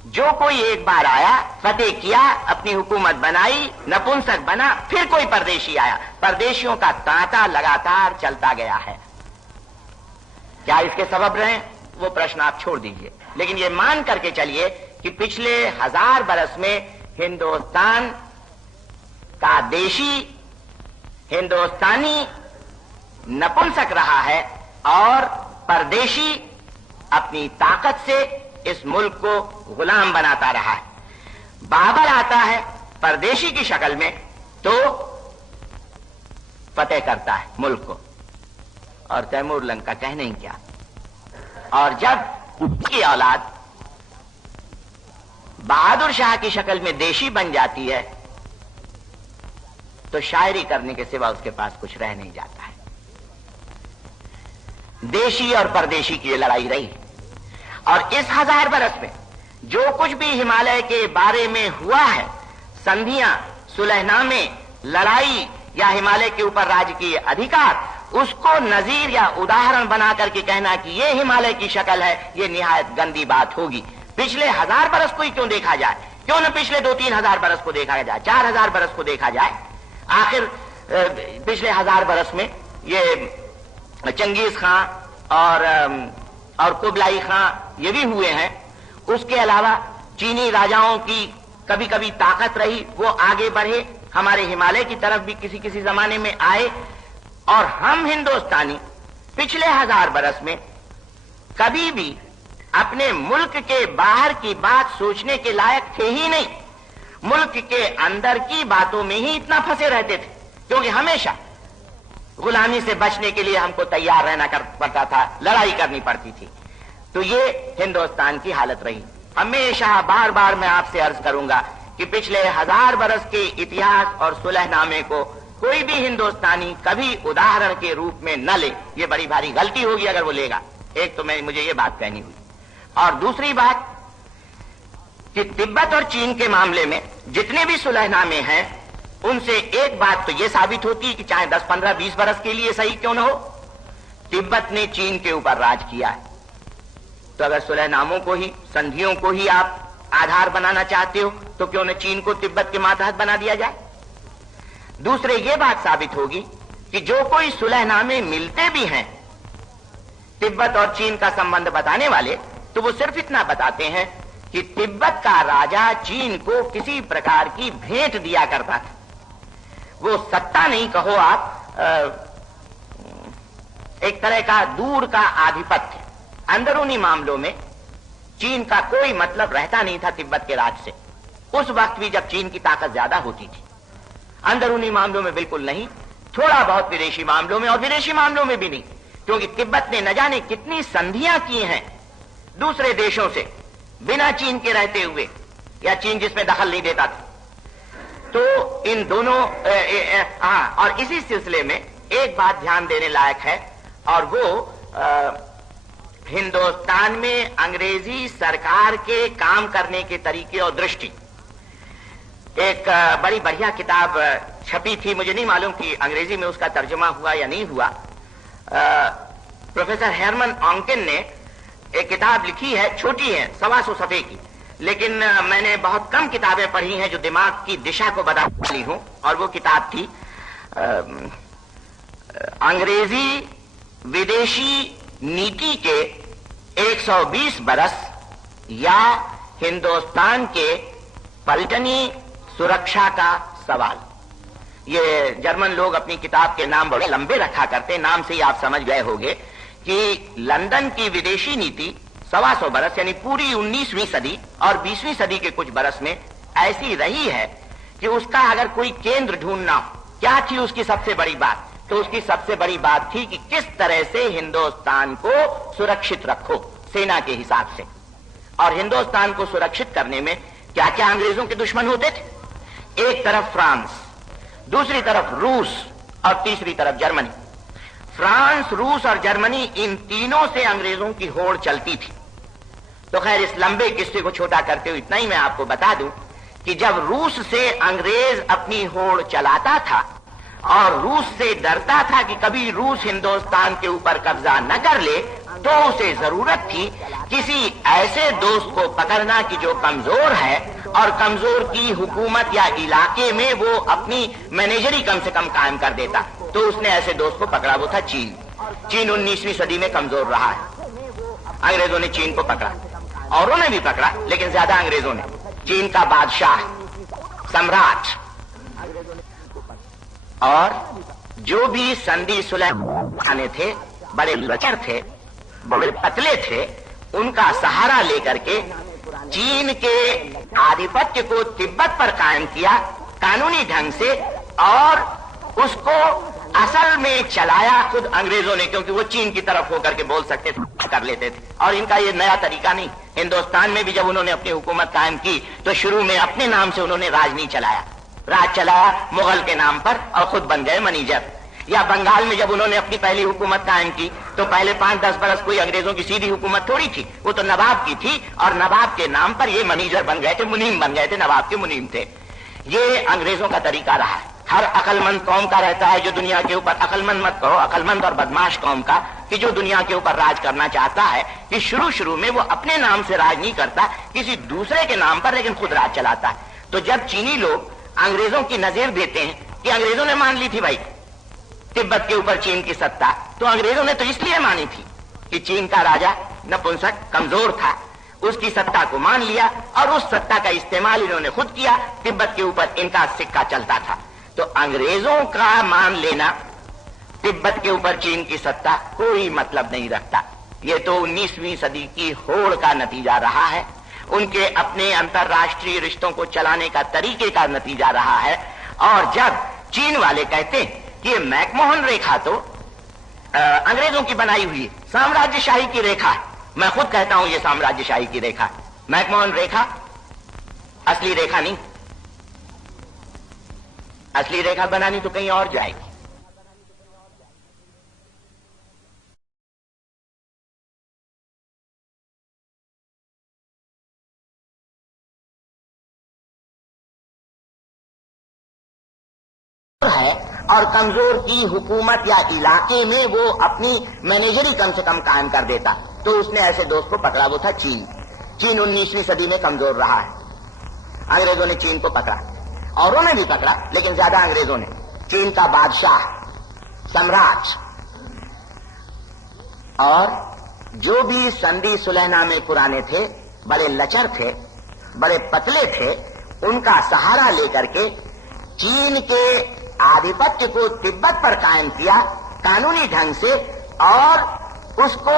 जो कोई एक बार आया, फतेह किया, अपनी हुकूमत बनाई, नपुंसक बना, फिर कोई परदेशी आया। परदेशियों का तांता लगातार चलता गया है। क्या इसके सबब रहे, वो प्रश्न आप छोड़ दीजिए, लेकिन ये मान करके चलिए कि पिछले 1000 बरस में हिंदुस्तान का देशी, हिंदुस्तानी नपुंसक रहा है, और परदेशी अपनी ताकत से इस मुल्क को गुलाम बनाता रहा है। बाबर आता है परदेशी की शक्ल में, तो फतेह करता है मुल्क को, और तैमूर लंका कहने ही क्या। और जब उसकी औलाद बहादुर शाह की शक्ल में देशी बन जाती है, तो शायरी करने के सिवा उसके पास कुछ रह नहीं जाता है। देशी और परदेशी की ये लड़ाई रही, और इस 1000 बरस में जो कुछ भी हिमालय के बारे में हुआ है, संधियां, सुलहनामे, लड़ाई या हिमालय के ऊपर राजकीय अधिकार, उसको नजीर या उदाहरण बना करके कहना कि ये हिमालय की शक्ल है, ये निहायत गंदी बात होगी। पिछले 1000 बरस को ही क्यों देखा जाए, क्यों न पिछले 2-3 हजार बरस को देखा जाए, 4000 बरस को देखा जाए। आखिर पिछले 1000 बरस में ये चंगेज खां और कुबलाई खां ये भी हुए हैं। उसके अलावा चीनी राजाओं की कभी कभी ताकत रही, वो आगे बढ़े, हमारे हिमालय की तरफ भी किसी किसी जमाने में आए। और हम हिंदुस्तानी पिछले 1000 बरस में कभी भी अपने मुल्क के बाहर की बात सोचने के लायक थे ही नहीं। मुल्क के अंदर की बातों में ही इतना फंसे रहते थे, क्योंकि हमेशा गुलामी से बचने के लिए हमको तैयार रहना पड़ता था, लड़ाई करनी पड़ती थी। तो ये हिंदुस्तान की हालत रही। हमेशा बार बार मैं आपसे अर्ज करूंगा कि पिछले 1000 बरस के इतिहास और सुलहनामे को कोई भी हिंदुस्तानी कभी उदाहरण के रूप में न ले। ये बड़ी भारी गलती होगी अगर वो लेगा। एक तो मुझे ये बात कहनी हुई। और दूसरी बात कि तिब्बत और चीन के मामले में जितने भी सुलहनामे हैं उनसे एक बात तो ये साबित होती है कि चाहे 10, 15, 20 बरस के लिए सही क्यों न हो, तिब्बत ने चीन के ऊपर राज किया है। तो अगर सुलहनामों को ही, संधियों को ही आप आधार बनाना चाहते हो तो क्यों न चीन को तिब्बत के मातहत बना दिया जाए। दूसरे ये बात साबित होगी कि जो कोई सुलहनामे मिलते भी हैं तिब्बत और चीन का संबंध बताने वाले, तो वो सिर्फ इतना बताते हैं कि तिब्बत का राजा चीन को किसी प्रकार की भेंट दिया करता था। वो सत्ता नहीं कहो आप, एक तरह का दूर का आधिपत्य। अंदरूनी मामलों में चीन का कोई मतलब रहता नहीं था तिब्बत के राज से, उस वक्त भी जब चीन की ताकत ज्यादा होती थी। अंदरूनी मामलों में बिल्कुल नहीं, थोड़ा बहुत विदेशी मामलों में, और विदेशी मामलों में भी नहीं, क्योंकि तिब्बत ने न जाने कितनी संधियां की हैं दूसरे देशों से बिना चीन के रहते हुए, या चीन जिसमें दखल नहीं देता था। तो इन दोनों और इसी सिलसिले में एक बात ध्यान देने लायक है, और वो हिंदुस्तान में अंग्रेजी सरकार के काम करने के तरीके और दृष्टि। एक बड़ी बढ़िया किताब छपी थी, मुझे नहीं मालूम कि अंग्रेजी में उसका तर्जुमा हुआ या नहीं हुआ। प्रोफेसर हेरमन ऑन्केन ने एक किताब लिखी है, छोटी है, 125 सफ़े की, लेकिन मैंने बहुत कम किताबें पढ़ी हैं जो दिमाग की दिशा को बदल ली हूं। और वो किताब थी अंग्रेजी विदेशी नीति के 120 बरस या हिंदुस्तान के पलटनी सुरक्षा का सवाल। ये जर्मन लोग अपनी किताब के नाम बड़े लंबे रखा करते, नाम से ही आप समझ गए होंगे कि लंदन की विदेशी नीति 125 बरस यानी पूरी 19वीं सदी और 20वीं सदी के कुछ बरस में ऐसी रही है कि उसका अगर कोई केंद्र ढूंढना हो, क्या थी उसकी सबसे बड़ी बात, तो उसकी सबसे बड़ी बात थी कि किस तरह से हिंदुस्तान को सुरक्षित रखो सेना के हिसाब से। और हिंदुस्तान को सुरक्षित करने में क्या क्या अंग्रेजों के दुश्मन होते थे। एक तरफ फ्रांस, दूसरी तरफ रूस और तीसरी तरफ जर्मनी। फ्रांस, रूस और जर्मनी, इन तीनों से अंग्रेजों की होड़ चलती थी। तो खैर इस लंबे किस्से को छोटा करते हुए इतना ही मैं आपको बता दूं कि जब रूस से अंग्रेज अपनी होड़ चलाता था और रूस से डरता था कि कभी रूस हिंदुस्तान के ऊपर कब्जा न कर ले, तो उसे जरूरत थी किसी ऐसे दोस्त को पकड़ना कि जो कमजोर है और कमजोर की हुकूमत या इलाके में वो अपनी मैनेजरी कम से कम कायम कर देता। तो उसने ऐसे दोस्त को पकड़ा, वो था चीन। चीन 19वीं सदी में कमजोर रहा है। अंग्रेजों ने चीन को पकड़ा, औरों ने भी पकड़ा, लेकिन ज्यादा अंग्रेजों ने। चीन का बादशाह, सम्राट, और जो भी संधि सुलह खाने थे, बड़े लचर थे, बड़े पतले थे, उनका सहारा लेकर के चीन के आधिपत्य को तिब्बत पर कायम किया कानूनी ढंग से, और उसको असल में चलाया खुद अंग्रेजों ने, क्योंकि वो चीन की तरफ होकर के बोल सकते थे, कर लेते थे। और इनका ये नया तरीका नहीं। हिंदुस्तान में भी जब उन्होंने अपनी हुकूमत कायम की तो शुरू में अपने नाम से उन्होंने राज नहीं चलाया, राज चलाया मुगल के नाम पर और खुद बन गए मनीजर। या बंगाल में जब उन्होंने अपनी पहली हुकूमत कायम की तो पहले 5-10 बरस कोई अंग्रेजों की सीधी हुकूमत थोड़ी थी, वो तो नवाब की थी, और नवाब के नाम पर ये मनीजर बन गए थे, मुनीम बन गए थे, नवाब के मुनीम थे। ये अंग्रेजों का तरीका रहा है। हर अकलमंद कौम का रहता है जो दुनिया के ऊपर, अकलमंद मत कहो, अकलमंद और बदमाश कौम का, कि जो दुनिया के ऊपर राज करना चाहता है कि शुरू में वो अपने नाम से राज नहीं करता, किसी दूसरे के नाम पर, लेकिन खुद राज चलाता है। तो जब चीनी लोग अंग्रेजों की नजर देते हैं कि अंग्रेजों ने मान ली थी भाई तिब्बत के ऊपर चीन की सत्ता, तो अंग्रेजों ने तो इसलिए मानी थी कि चीन का राजा नपुंसक कमजोर था, उसकी सत्ता को मान लिया और उस सत्ता का इस्तेमाल इन्होंने खुद किया। तिब्बत के ऊपर इनका सिक्का चलता था। तो अंग्रेजों का मान लेना तिब्बत के ऊपर चीन की सत्ता कोई मतलब नहीं रखता। ये तो 19वीं सदी की होड़ का नतीजा रहा है, उनके अपने अंतर्राष्ट्रीय रिश्तों को चलाने का तरीके का नतीजा रहा है। और जब चीन वाले कहते कि ये मैकमोहन रेखा तो अंग्रेजों की बनाई हुई साम्राज्यशाही की रेखा है। मैं खुद कहता हूं ये साम्राज्यशाही की रेखा है। मैकमोहन रेखा असली रेखा नहीं। असली रेखा बनानी तो कहीं और जाएगी। है और कमजोर की हुकूमत या इलाके में वो अपनी मैनेजरी कम से कम कायम कर देता। तो उसने ऐसे दोस्त को पकड़ा, वो था चीन। चीन 19वीं सदी में कमजोर रहा है। अंग्रेजों ने चीन को पकड़ा, औरों ने भी पकड़ा, लेकिन ज्यादा अंग्रेजों ने। चीन का बादशाह, सम्राट, और जो भी संधि सुलहनामे पुराने थे, बड़े लचर थे, बड़े पतले थे, उनका सहारा लेकर के चीन के आधिपत्य को तिब्बत पर कायम किया कानूनी ढंग से, और उसको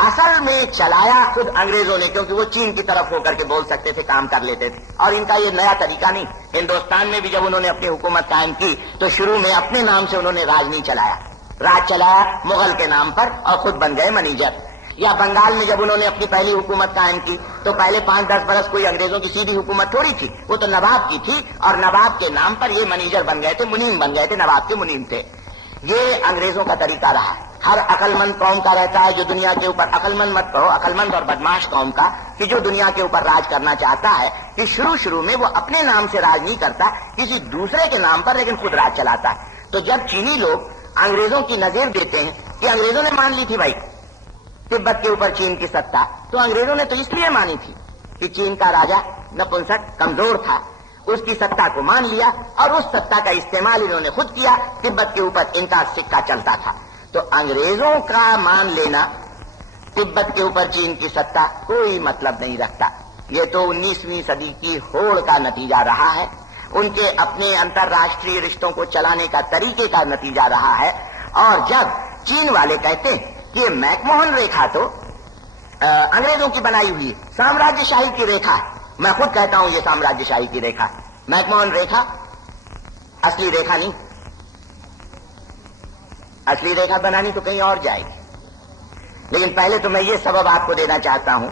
असल में चलाया खुद अंग्रेजों ने, क्योंकि वो चीन की तरफ होकर के बोल सकते थे, काम कर लेते थे। और इनका ये नया तरीका नहीं। हिंदुस्तान में भी जब उन्होंने अपनी हुकूमत कायम की तो शुरू में अपने नाम से उन्होंने राज नहीं चलाया, राज चलाया मुगल के नाम पर और खुद बन गए मैनेजर। या बंगाल में जब उन्होंने अपनी पहली हुकूमत कायम की तो पहले 5-10 बरस कोई अंग्रेजों की सीधी हुकूमत थोड़ी थी, वो तो नवाब की थी, और नवाब के नाम पर ये मैनेजर बन गए थे, मुनीम बन गए थे, नवाब के मुनीम थे। ये अंग्रेजों का तरीका रहा है। हर अकलमंद कौम का रहता है जो दुनिया के ऊपर, अकलमंद मत कहो, अकलमंद और बदमाश कौम का, कि जो दुनिया के ऊपर राज करना चाहता है, कि शुरू में वो अपने नाम से राज नहीं करता, किसी दूसरे के नाम पर, लेकिन खुद राज चलाता है। तो जब चीनी लोग अंग्रेजों की नजीर देते हैं कि अंग्रेजों ने मान ली थी भाई तिब्बत के ऊपर चीन की सत्ता, तो अंग्रेजों ने तो इसलिए मानी थी कि चीन का राजा नपुंसक कमजोर था, उसकी सत्ता को मान लिया और उस सत्ता का इस्तेमाल इन्होंने खुद किया। तिब्बत के ऊपर इनका सिक्का चलता था। तो अंग्रेजों का मान लेना तिब्बत के ऊपर चीन की सत्ता कोई मतलब नहीं रखता। ये तो 19वीं सदी की होड़ का नतीजा रहा है, उनके अपने अंतर्राष्ट्रीय रिश्तों को चलाने का तरीके का नतीजा रहा है। और जब चीन वाले कहते हैं कि मैकमोहन रेखा तो अंग्रेजों की बनाई हुई साम्राज्यशाही की रेखा है, मैं खुद कहता हूं ये साम्राज्यशाही की रेखा है। मैकमोहन रेखा असली रेखा नहीं। असली रेखा बनानी तो कहीं और जाएगी। लेकिन पहले तो मैं ये सबब आपको देना चाहता हूं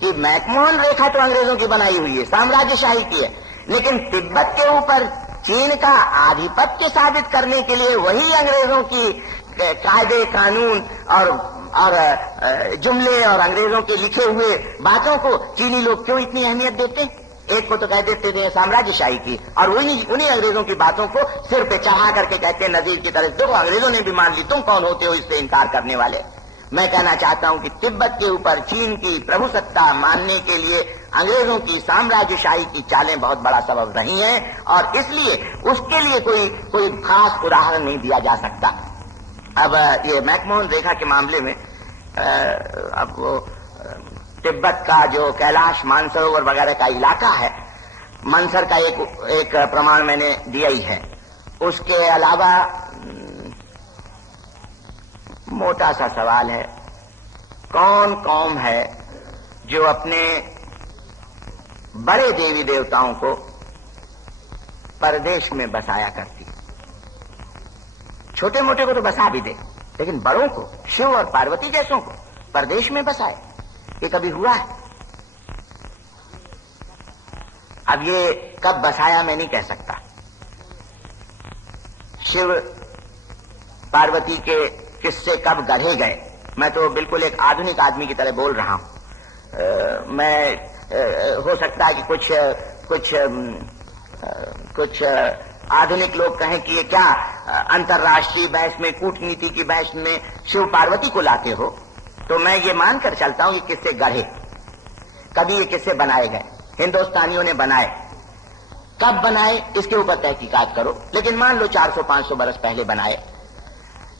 कि मैकमोहन रेखा तो अंग्रेजों की बनाई हुई है, साम्राज्यशाही की है, लेकिन तिब्बत के ऊपर चीन का आधिपत्य साबित करने के लिए वही अंग्रेजों की कायदे कानून और जुमले और अंग्रेजों के लिखे हुए बातों को चीनी लोग क्यों इतनी अहमियत देते हैं? एक को तो कह देते थे साम्राज्यशाही की, और उन्हीं अंग्रेजों की बातों को सिर पे चढ़ा करके कहते हैं नजीर की तरह, देखो अंग्रेजों ने भी मान ली, तुम कौन होते हो इससे इनकार करने वाले। मैं कहना चाहता हूं कि तिब्बत के ऊपर चीन की प्रभुसत्ता मानने के लिए अंग्रेजों की साम्राज्यशाही की चालें बहुत बड़ा सबब रही हैं, और इसलिए उसके लिए कोई खास उदाहरण नहीं दिया जा सकता। अब ये मैकमोहन रेखा के मामले में अब वो तिब्बत का जो कैलाश मानसरोवर वगैरह का इलाका है, मनसर का एक प्रमाण मैंने दिया ही है। उसके अलावा मोटा सा सवाल है, कौन कौम है जो अपने बड़े देवी देवताओं को परदेश में बसाया करती? छोटे मोटे को तो बसा भी दे, लेकिन बड़ों को, शिव और पार्वती जैसों को परदेश में बसाए, ये कभी हुआ है? अब ये कब बसाया मैं नहीं कह सकता। शिव पार्वती के किस्से कब गढ़े गए, मैं तो बिल्कुल एक आधुनिक आदमी की तरह बोल रहा हूं। हो सकता है कि कुछ आधुनिक लोग कहें कि ये क्या अंतर्राष्ट्रीय बहस में, कूटनीति की बहस में शिव पार्वती को लाते हो, तो मैं ये मानकर चलता हूं कि किस्से गढ़े, कभी ये किस्से बनाए गए, हिंदुस्तानियों ने बनाए। कब बनाए इसके ऊपर तहकीकात करो, लेकिन मान लो 400-500 बरस पहले बनाए।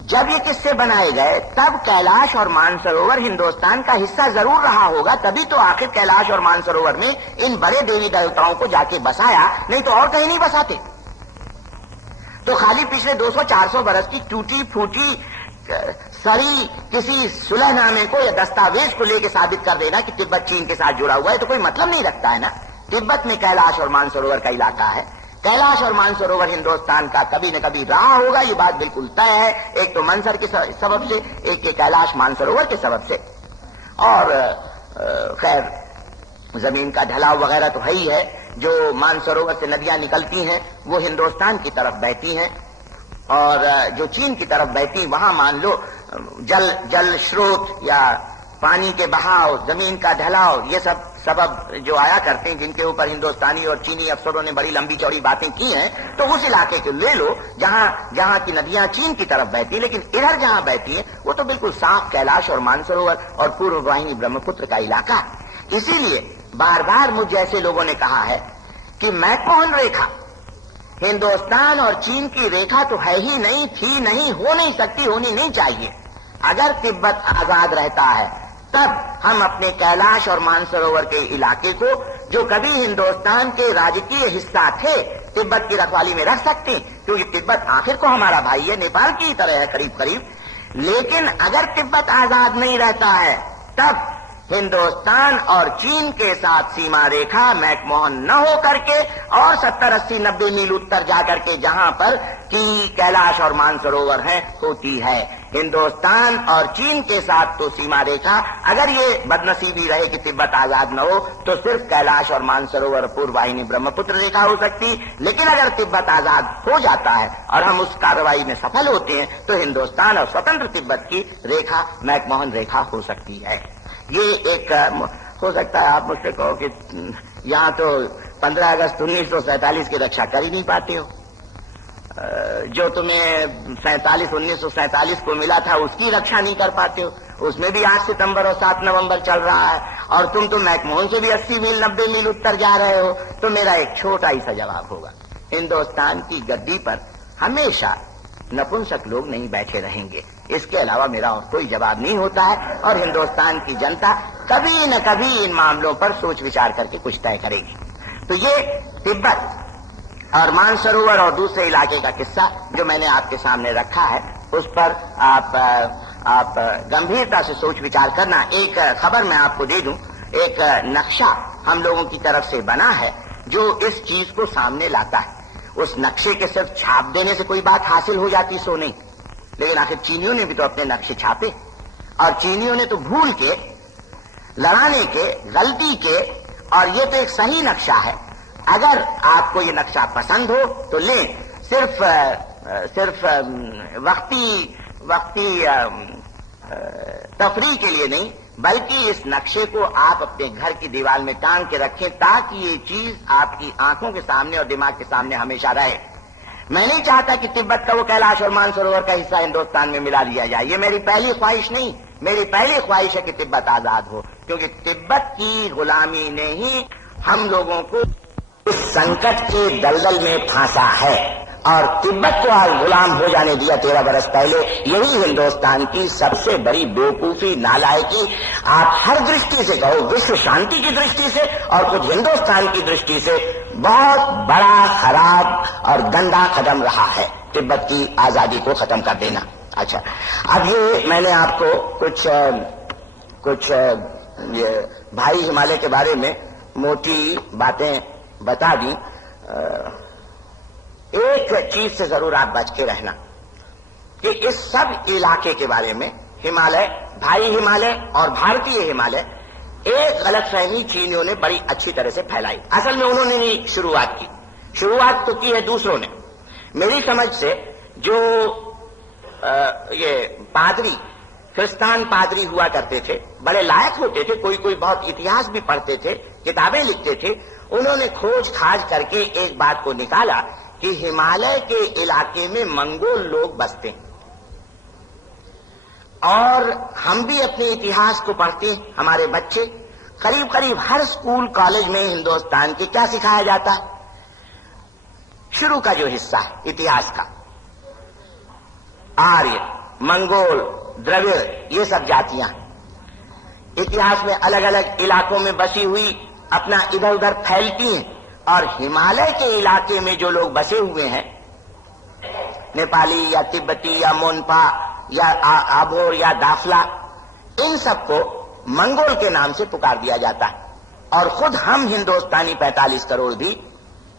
जब ये किस्से बनाए गए तब कैलाश और मानसरोवर हिंदुस्तान का हिस्सा जरूर रहा होगा, तभी तो आखिर कैलाश और मानसरोवर में इन बड़े देवी देवताओं को जाके बसाया, नहीं तो और कहीं नहीं बसाते। तो खाली पिछले 200-400 बरस की टूटी फूटी सरी किसी सुलहनामे को या दस्तावेज को लेकर साबित कर देना कि तिब्बत चीन के साथ जुड़ा हुआ है, तो कोई मतलब नहीं रखता है ना। तिब्बत में कैलाश और मानसरोवर का इलाका है, कैलाश और मानसरोवर हिंदुस्तान का कभी न कभी रहा होगा, ये बात बिल्कुल तय है। एक तो मंसर के सबब से, एक के कैलाश मानसरोवर के सबब से। और खैर जमीन का ढलाव वगैरह तो है ही है। जो मानसरोवर से नदियां निकलती हैं वो हिंदुस्तान की तरफ बहती हैं, और जो चीन की तरफ बहती, वहां मान लो जल स्रोत या पानी के बहाव, जमीन का ढलाव, ये सब सबब जो आया करते हैं, जिनके ऊपर हिंदुस्तानी और चीनी अफसरों ने बड़ी लंबी चौड़ी बातें की हैं। तो उस इलाके को ले लो जहां की नदियां चीन की तरफ बहती, लेकिन इधर जहां बहती हैं वो तो बिल्कुल साफ कैलाश और मानसरोवर और पूर्व वाहिनी ब्रह्मपुत्र का इलाका है। इसीलिए बार बार मुझ जैसे लोगों ने कहा है कि मैकमोहन रेखा हिंदुस्तान और चीन की रेखा तो है ही नहीं, थी नहीं, हो नहीं सकती, होनी नहीं चाहिए। अगर तिब्बत आजाद रहता है तब हम अपने कैलाश और मानसरोवर के इलाके को, जो कभी हिंदुस्तान के राजकीय हिस्सा थे, तिब्बत की रखवाली में रख सकते हैं, क्योंकि तिब्बत आखिर को हमारा भाई है, नेपाल की तरह है करीब करीब। लेकिन अगर तिब्बत आजाद नहीं रहता है तब हिंदुस्तान और चीन के साथ सीमा रेखा मैकमोहन न हो करके और 70, 80, 90 मील उत्तर जाकर के जहां पर कि कैलाश और मानसरोवर है होती है। हिंदुस्तान और चीन के साथ तो सीमा रेखा, अगर ये बदनसीबी रहे कि तिब्बत आजाद न हो, तो सिर्फ कैलाश और मानसरोवर पूर्व वाहिनी ब्रह्मपुत्र रेखा हो सकती। लेकिन अगर तिब्बत आजाद हो जाता है और हम उस कार्रवाई में सफल होते हैं तो हिंदुस्तान और स्वतंत्र तिब्बत की रेखा मैकमोहन रेखा हो सकती है। ये एक हो सकता है आप मुझसे कहो कि यहाँ तो 15 अगस्त 1947 की रक्षा कर ही नहीं पाते हो, जो तुम्हें 1947 को मिला था उसकी रक्षा नहीं कर पाते हो, उसमें भी 8 सितंबर और 7 नवंबर चल रहा है, और तुम तो मैकमोहन से भी 80 मील 90 मील उत्तर जा रहे हो। तो मेरा एक छोटा ही सा जवाब होगा, हिंदुस्तान की गद्दी पर हमेशा नपुंसक लोग नहीं बैठे रहेंगे, इसके अलावा मेरा और कोई जवाब नहीं होता है। और हिंदुस्तान की जनता कभी न कभी इन मामलों पर सोच विचार करके कुछ तय करेगी। तो ये तिब्बत और मानसरोवर और दूसरे इलाके का किस्सा जो मैंने आपके सामने रखा है, उस पर आप गंभीरता से सोच विचार करना। एक खबर मैं आपको दे दूं, एक नक्शा हम लोगों की तरफ से बना है जो इस चीज को सामने लाता है। उस नक्शे के सिर्फ छाप देने से कोई बात हासिल हो जाती सो नहीं, लेकिन आखिर चीनियों ने भी तो अपने नक्शे छापे, और चीनियों ने तो भूल के, लड़ाने के, गलती के, और ये तो एक सही नक्शा है। अगर आपको ये नक्शा पसंद हो तो लें, सिर्फ वक्ती तफरीह के लिए नहीं, बल्कि इस नक्शे को आप अपने घर की दीवार में टांग के रखें ताकि ये चीज आपकी आंखों के सामने और दिमाग के सामने हमेशा रहे। मैं नहीं चाहता कि तिब्बत का वो कैलाश और मानसरोवर का हिस्सा हिंदुस्तान में मिला लिया जाए, ये मेरी पहली ख्वाहिश नहीं। मेरी पहली ख्वाहिश है कि तिब्बत आजाद हो, क्योंकि तिब्बत की गुलामी ने ही हम लोगों को इस संकट के दलदल में फांसा है, और तिब्बत को आज गुलाम हो जाने दिया 13 बरस पहले। यही हिंदुस्तान की सबसे बड़ी बेवकूफी, नालायकी, आप हर दृष्टि से कहो, विश्व शांति की दृष्टि से और कुछ हिंदुस्तान की दृष्टि से बहुत बड़ा, खराब और गंदा कदम रहा है तिब्बत की आजादी को खत्म कर देना। अच्छा, अब ये मैंने आपको कुछ ये भाई हिमालय के बारे में मोटी बातें बता दी। एक चीज से जरूर आप बच के रहना कि इस सब इलाके के बारे में, हिमालय, भाई हिमालय और भारतीय हिमालय, एक गलतफहमी चीनियों ने बड़ी अच्छी तरह से फैलाई। असल में उन्होंने नहीं शुरुआत की, शुरुआत तो की है दूसरों ने। मेरी समझ से जो ये पादरी, क्रिस्तान पादरी हुआ करते थे, बड़े लायक होते थे, कोई कोई बहुत इतिहास भी पढ़ते थे, किताबें लिखते थे, उन्होंने खोज खाज करके एक बात को निकाला कि हिमालय के इलाके में मंगोल लोग बसते हैं। और हम भी अपने इतिहास को पढ़ते हैं, हमारे बच्चे करीब करीब हर स्कूल कॉलेज में हिंदुस्तान के क्या सिखाया जाता है, शुरू का जो हिस्सा है इतिहास का, आर्य, मंगोल, द्रविड़, ये सब जातियां इतिहास में अलग अलग इलाकों में बसी हुई अपना इधर उधर फैलती हैं। और हिमालय के इलाके में जो लोग बसे हुए हैं, नेपाली या तिब्बती या मोनपा या आभोर या दाफला, इन सबको मंगोल के नाम से पुकार दिया जाता है। और खुद हम हिंदुस्तानी 45 करोड़ भी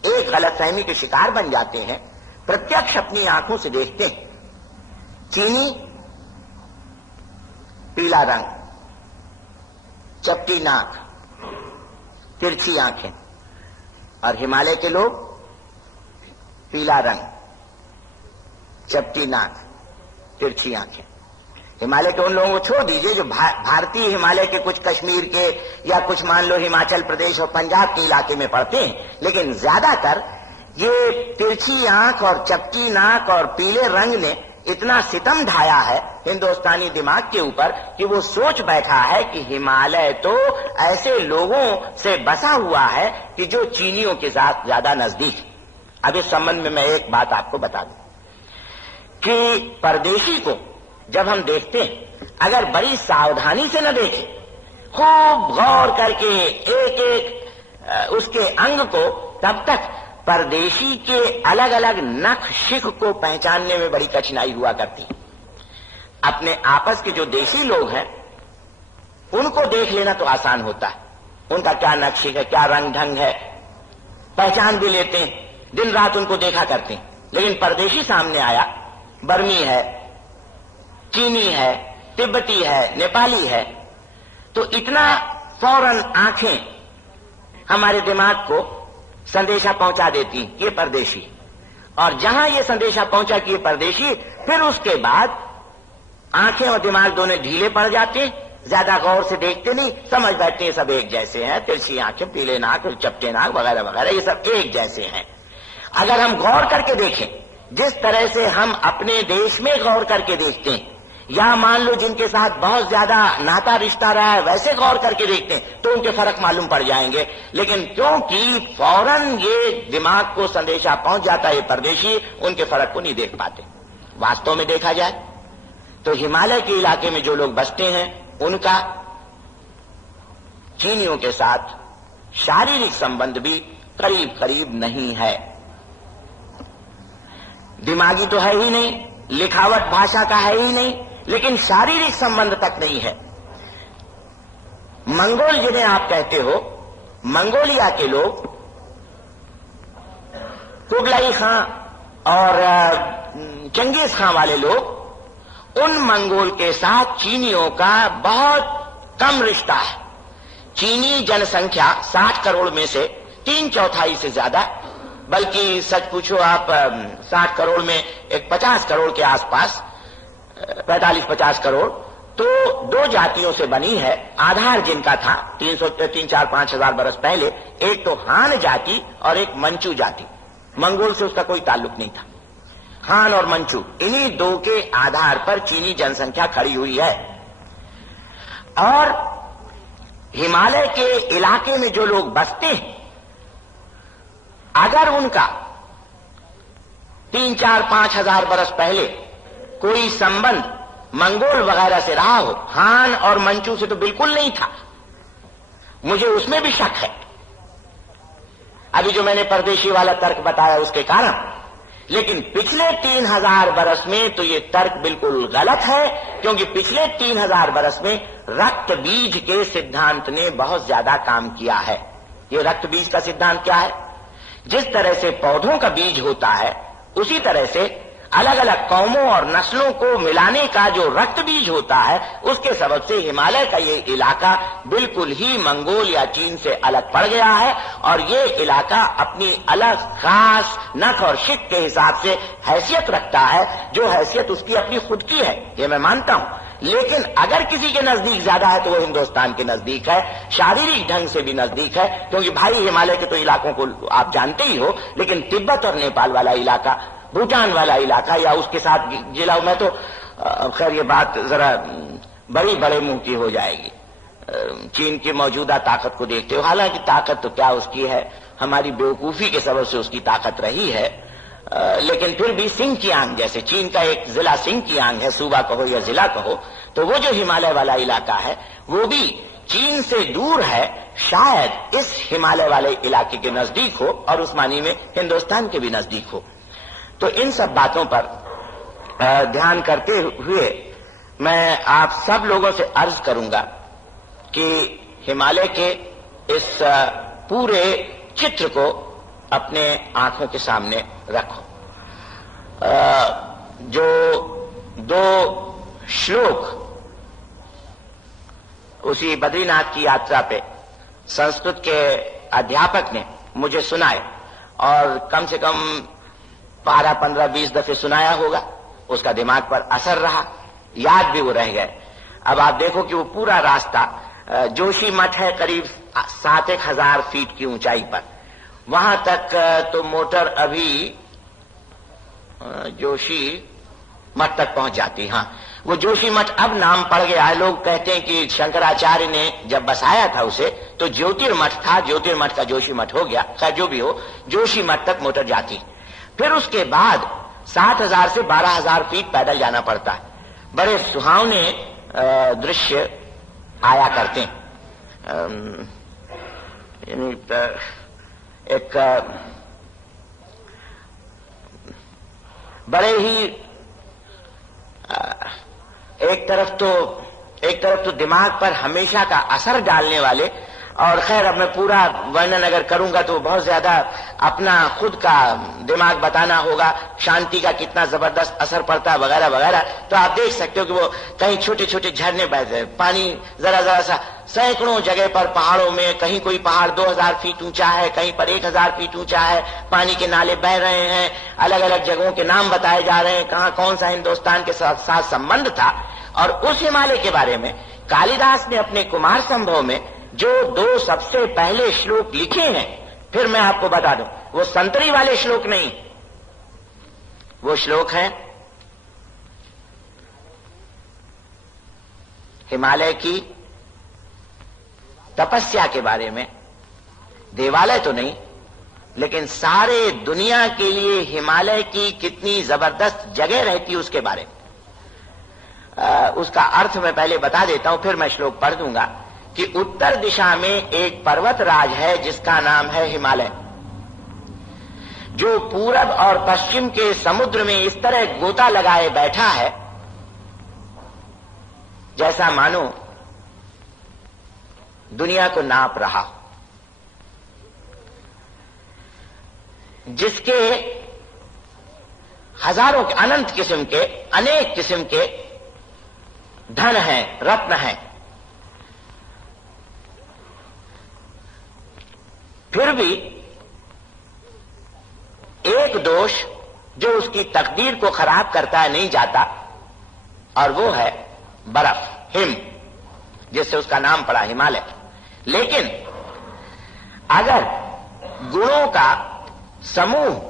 एक गलतफहमी के शिकार बन जाते हैं, प्रत्यक्ष अपनी आंखों से देखते हैं। चीनी पीला रंग, चपटी नाक, तिरछी आंखें, और हिमालय के लोग पीला रंग, चपटी नाक, तिरछी आंखें। हिमालय के उन लोगों को छोड़ दीजिए जो भारतीय हिमालय के कुछ कश्मीर के या कुछ मान लो हिमाचल प्रदेश और पंजाब के इलाके में पड़ते हैं, लेकिन ज्यादातर ये तिरछी आंख और चपटी नाक और पीले रंग ने इतना सितम ढाया है हिंदुस्तानी दिमाग के ऊपर कि वो सोच बैठा है कि हिमालय तो ऐसे लोगों से बसा हुआ है कि जो चीनियों के साथ ज्यादा नजदीक है। अब इस संबंध में मैं एक बात आपको बता दूं कि परदेशी को जब हम देखते हैं, अगर बड़ी सावधानी से न देखें, खूब गौर करके एक एक उसके अंग को, तब तक परदेशी के अलग अलग नख शिख को पहचानने में बड़ी कठिनाई हुआ करती है। अपने आपस के जो देशी लोग हैं उनको देख लेना तो आसान होता है, उनका क्या नख शिख है, क्या रंग ढंग है, पहचान भी लेते हैं, दिन रात उनको देखा करते हैं। लेकिन परदेशी सामने आया, बर्मी है, चीनी है, तिब्बती है, नेपाली है, तो इतना फौरन आंखें हमारे दिमाग को संदेशा पहुंचा देती, ये परदेशी। और जहां ये संदेशा पहुंचा कि ये परदेशी, फिर उसके बाद आंखें और दिमाग दोनों ढीले पड़ जाते, ज्यादा गौर से देखते नहीं, समझ बैठते हैं सब एक जैसे हैं, तिरछी आंखें, पीले नाक, चपटे नाक वगैरह वगैरह, ये सब एक जैसे हैं। अगर हम गौर करके देखें, जिस तरह से हम अपने देश में गौर करके देखते हैं, या मान लो जिनके साथ बहुत ज्यादा नाता रिश्ता रहा है वैसे गौर करके देखते हैं, तो उनके फर्क मालूम पड़ जाएंगे। लेकिन क्योंकि फौरन ये दिमाग को संदेशा पहुंच जाता है, ये परदेशी उनके फर्क को नहीं देख पाते। वास्तव में देखा जाए तो हिमालय के इलाके में जो लोग बसते हैं उनका चीनियों के साथ शारीरिक संबंध भी करीब करीब नहीं है। दिमागी तो है ही नहीं, लिखावट भाषा का है ही नहीं, लेकिन शारीरिक संबंध तक नहीं है। मंगोल जिन्हें आप कहते हो, मंगोलिया के लोग, कुबलाई खां और चंगेज खां वाले लोग, उन मंगोल के साथ चीनियों का बहुत कम रिश्ता है। चीनी जनसंख्या 60 करोड़ में से 3/4 से ज्यादा, बल्कि सच पूछो आप 60 करोड़ में एक 50 करोड़ के आसपास, 45-50 करोड़, तो दो जातियों से बनी है। आधार जिनका था 3-4-5 हजार बरस पहले, एक तो हान जाति और एक मंचू जाति। मंगोल से उसका कोई ताल्लुक नहीं था। हान और मंचू, इन्हीं दो के आधार पर चीनी जनसंख्या खड़ी हुई है। और हिमालय के इलाके में जो लोग बसते हैं, अगर उनका 3-4-5 हजार बरस पहले कोई संबंध मंगोल वगैरह से रहा हो, हान और मंचू से तो बिल्कुल नहीं था, मुझे उसमें भी शक है। अभी जो मैंने परदेशी वाला तर्क बताया उसके कारण, लेकिन पिछले 3000 बरस में तो ये तर्क बिल्कुल गलत है, क्योंकि पिछले 3000 बरस में रक्त बीज के सिद्धांत ने बहुत ज्यादा काम किया है। ये रक्त बीज का सिद्धांत क्या है? जिस तरह से पौधों का बीज होता है, उसी तरह से अलग अलग कौमों और नस्लों को मिलाने का जो रक्त बीज होता है, उसके सबब से हिमालय का ये इलाका बिल्कुल ही मंगोल या चीन से अलग पड़ गया है। और ये इलाका अपनी अलग खास नख और शिक के हिसाब से हैसियत रखता है, जो हैसियत उसकी अपनी खुद की है, ये मैं मानता हूं। लेकिन अगर किसी के नजदीक ज्यादा है तो वो हिंदुस्तान के नजदीक है, शारीरिक ढंग से भी नजदीक है, क्योंकि भाई हिमालय के तो इलाकों को आप जानते ही हो, लेकिन तिब्बत और नेपाल वाला इलाका, भूटान वाला इलाका या उसके साथ जिला में तो खैर ये बात जरा बड़े मुंह की हो जाएगी। चीन की मौजूदा ताकत को देखते हो, हालांकि ताकत तो क्या उसकी है, हमारी बेवकूफी के सबब से उसकी ताकत रही है, लेकिन फिर भी सिंकियांग जैसे चीन का एक जिला सिंकियांग है, सूबा कहो या जिला कहो, तो वो जो हिमालय वाला इलाका है वो भी चीन से दूर है, शायद इस हिमालय वाले इलाके के नजदीक हो और उस मानी में हिंदुस्तान के भी नजदीक हो। तो इन सब बातों पर ध्यान करते हुए मैं आप सब लोगों से अर्ज करूंगा कि हिमालय के इस पूरे चित्र को अपने आंखों के सामने रखो। जो दो श्लोक उसी बद्रीनाथ की यात्रा पे संस्कृत के अध्यापक ने मुझे सुनाए, और कम से कम 12, 15, 20 दफे सुनाया होगा, उसका दिमाग पर असर रहा, याद भी वो रह गए। अब आप देखो कि वो पूरा रास्ता, जोशी मठ है करीब 7,000 फीट की ऊंचाई पर, वहां तक तो मोटर अभी जोशी मठ तक पहुंच जाती। हाँ, वो जोशी मठ अब नाम पड़ गया है। लोग कहते हैं कि शंकराचार्य ने जब बसाया था उसे तो ज्योतिर्मठ था, ज्योतिर्मठ का जोशी मठ हो गया। खैर जो भी हो, जोशी मठ तक मोटर जाती। फिर उसके बाद 7,000 से 12,000 फीट पैदल जाना पड़ता है। बड़े सुहावने दृश्य आया करते हैं। एक बड़े ही एक तरफ तो दिमाग पर हमेशा का असर डालने वाले, और खैर अब मैं पूरा वर्णन अगर करूंगा तो बहुत ज्यादा अपना खुद का दिमाग बताना होगा, शांति का कितना जबरदस्त असर पड़ता है वगैरह वगैरह। तो आप देख सकते हो कि वो कहीं छोटे छोटे झरने बहते हैं, पानी जरा जरा सा सैकड़ों जगह पर पहाड़ों में, कहीं कोई पहाड़ 2,000 फीट ऊंचा है, कहीं पर 1,000 फीट ऊंचा है, पानी के नाले बह रहे हैं, अलग अलग जगहों के नाम बताए जा रहे हैं, कहाँ कौन सा हिंदुस्तान के साथ संबंध था। और उस हिमालय के बारे में कालिदास ने अपने कुमार संभव में जो 2 सबसे पहले श्लोक लिखे हैं, फिर मैं आपको बता दूं, वो संतरी वाले श्लोक नहीं, वो श्लोक हैं हिमालय की तपस्या के बारे में। देवालय तो नहीं, लेकिन सारे दुनिया के लिए हिमालय की कितनी जबरदस्त जगह रहती है उसके बारे में। उसका अर्थ मैं पहले बता देता हूं, फिर मैं श्लोक पढ़ दूंगा कि उत्तर दिशा में एक पर्वत राज है जिसका नाम है हिमालय, जो पूरब और पश्चिम के समुद्र में इस तरह गोता लगाए बैठा है जैसा मानो दुनिया को नाप रहा, जिसके हजारों के, अनंत किस्म के, अनेक किस्म के धन हैं, रत्न हैं। फिर भी एक दोष जो उसकी तकदीर को खराब करता है नहीं जाता, और वो है बर्फ, हिम, जिससे उसका नाम पड़ा हिमालय। लेकिन अगर गुणों का समूह,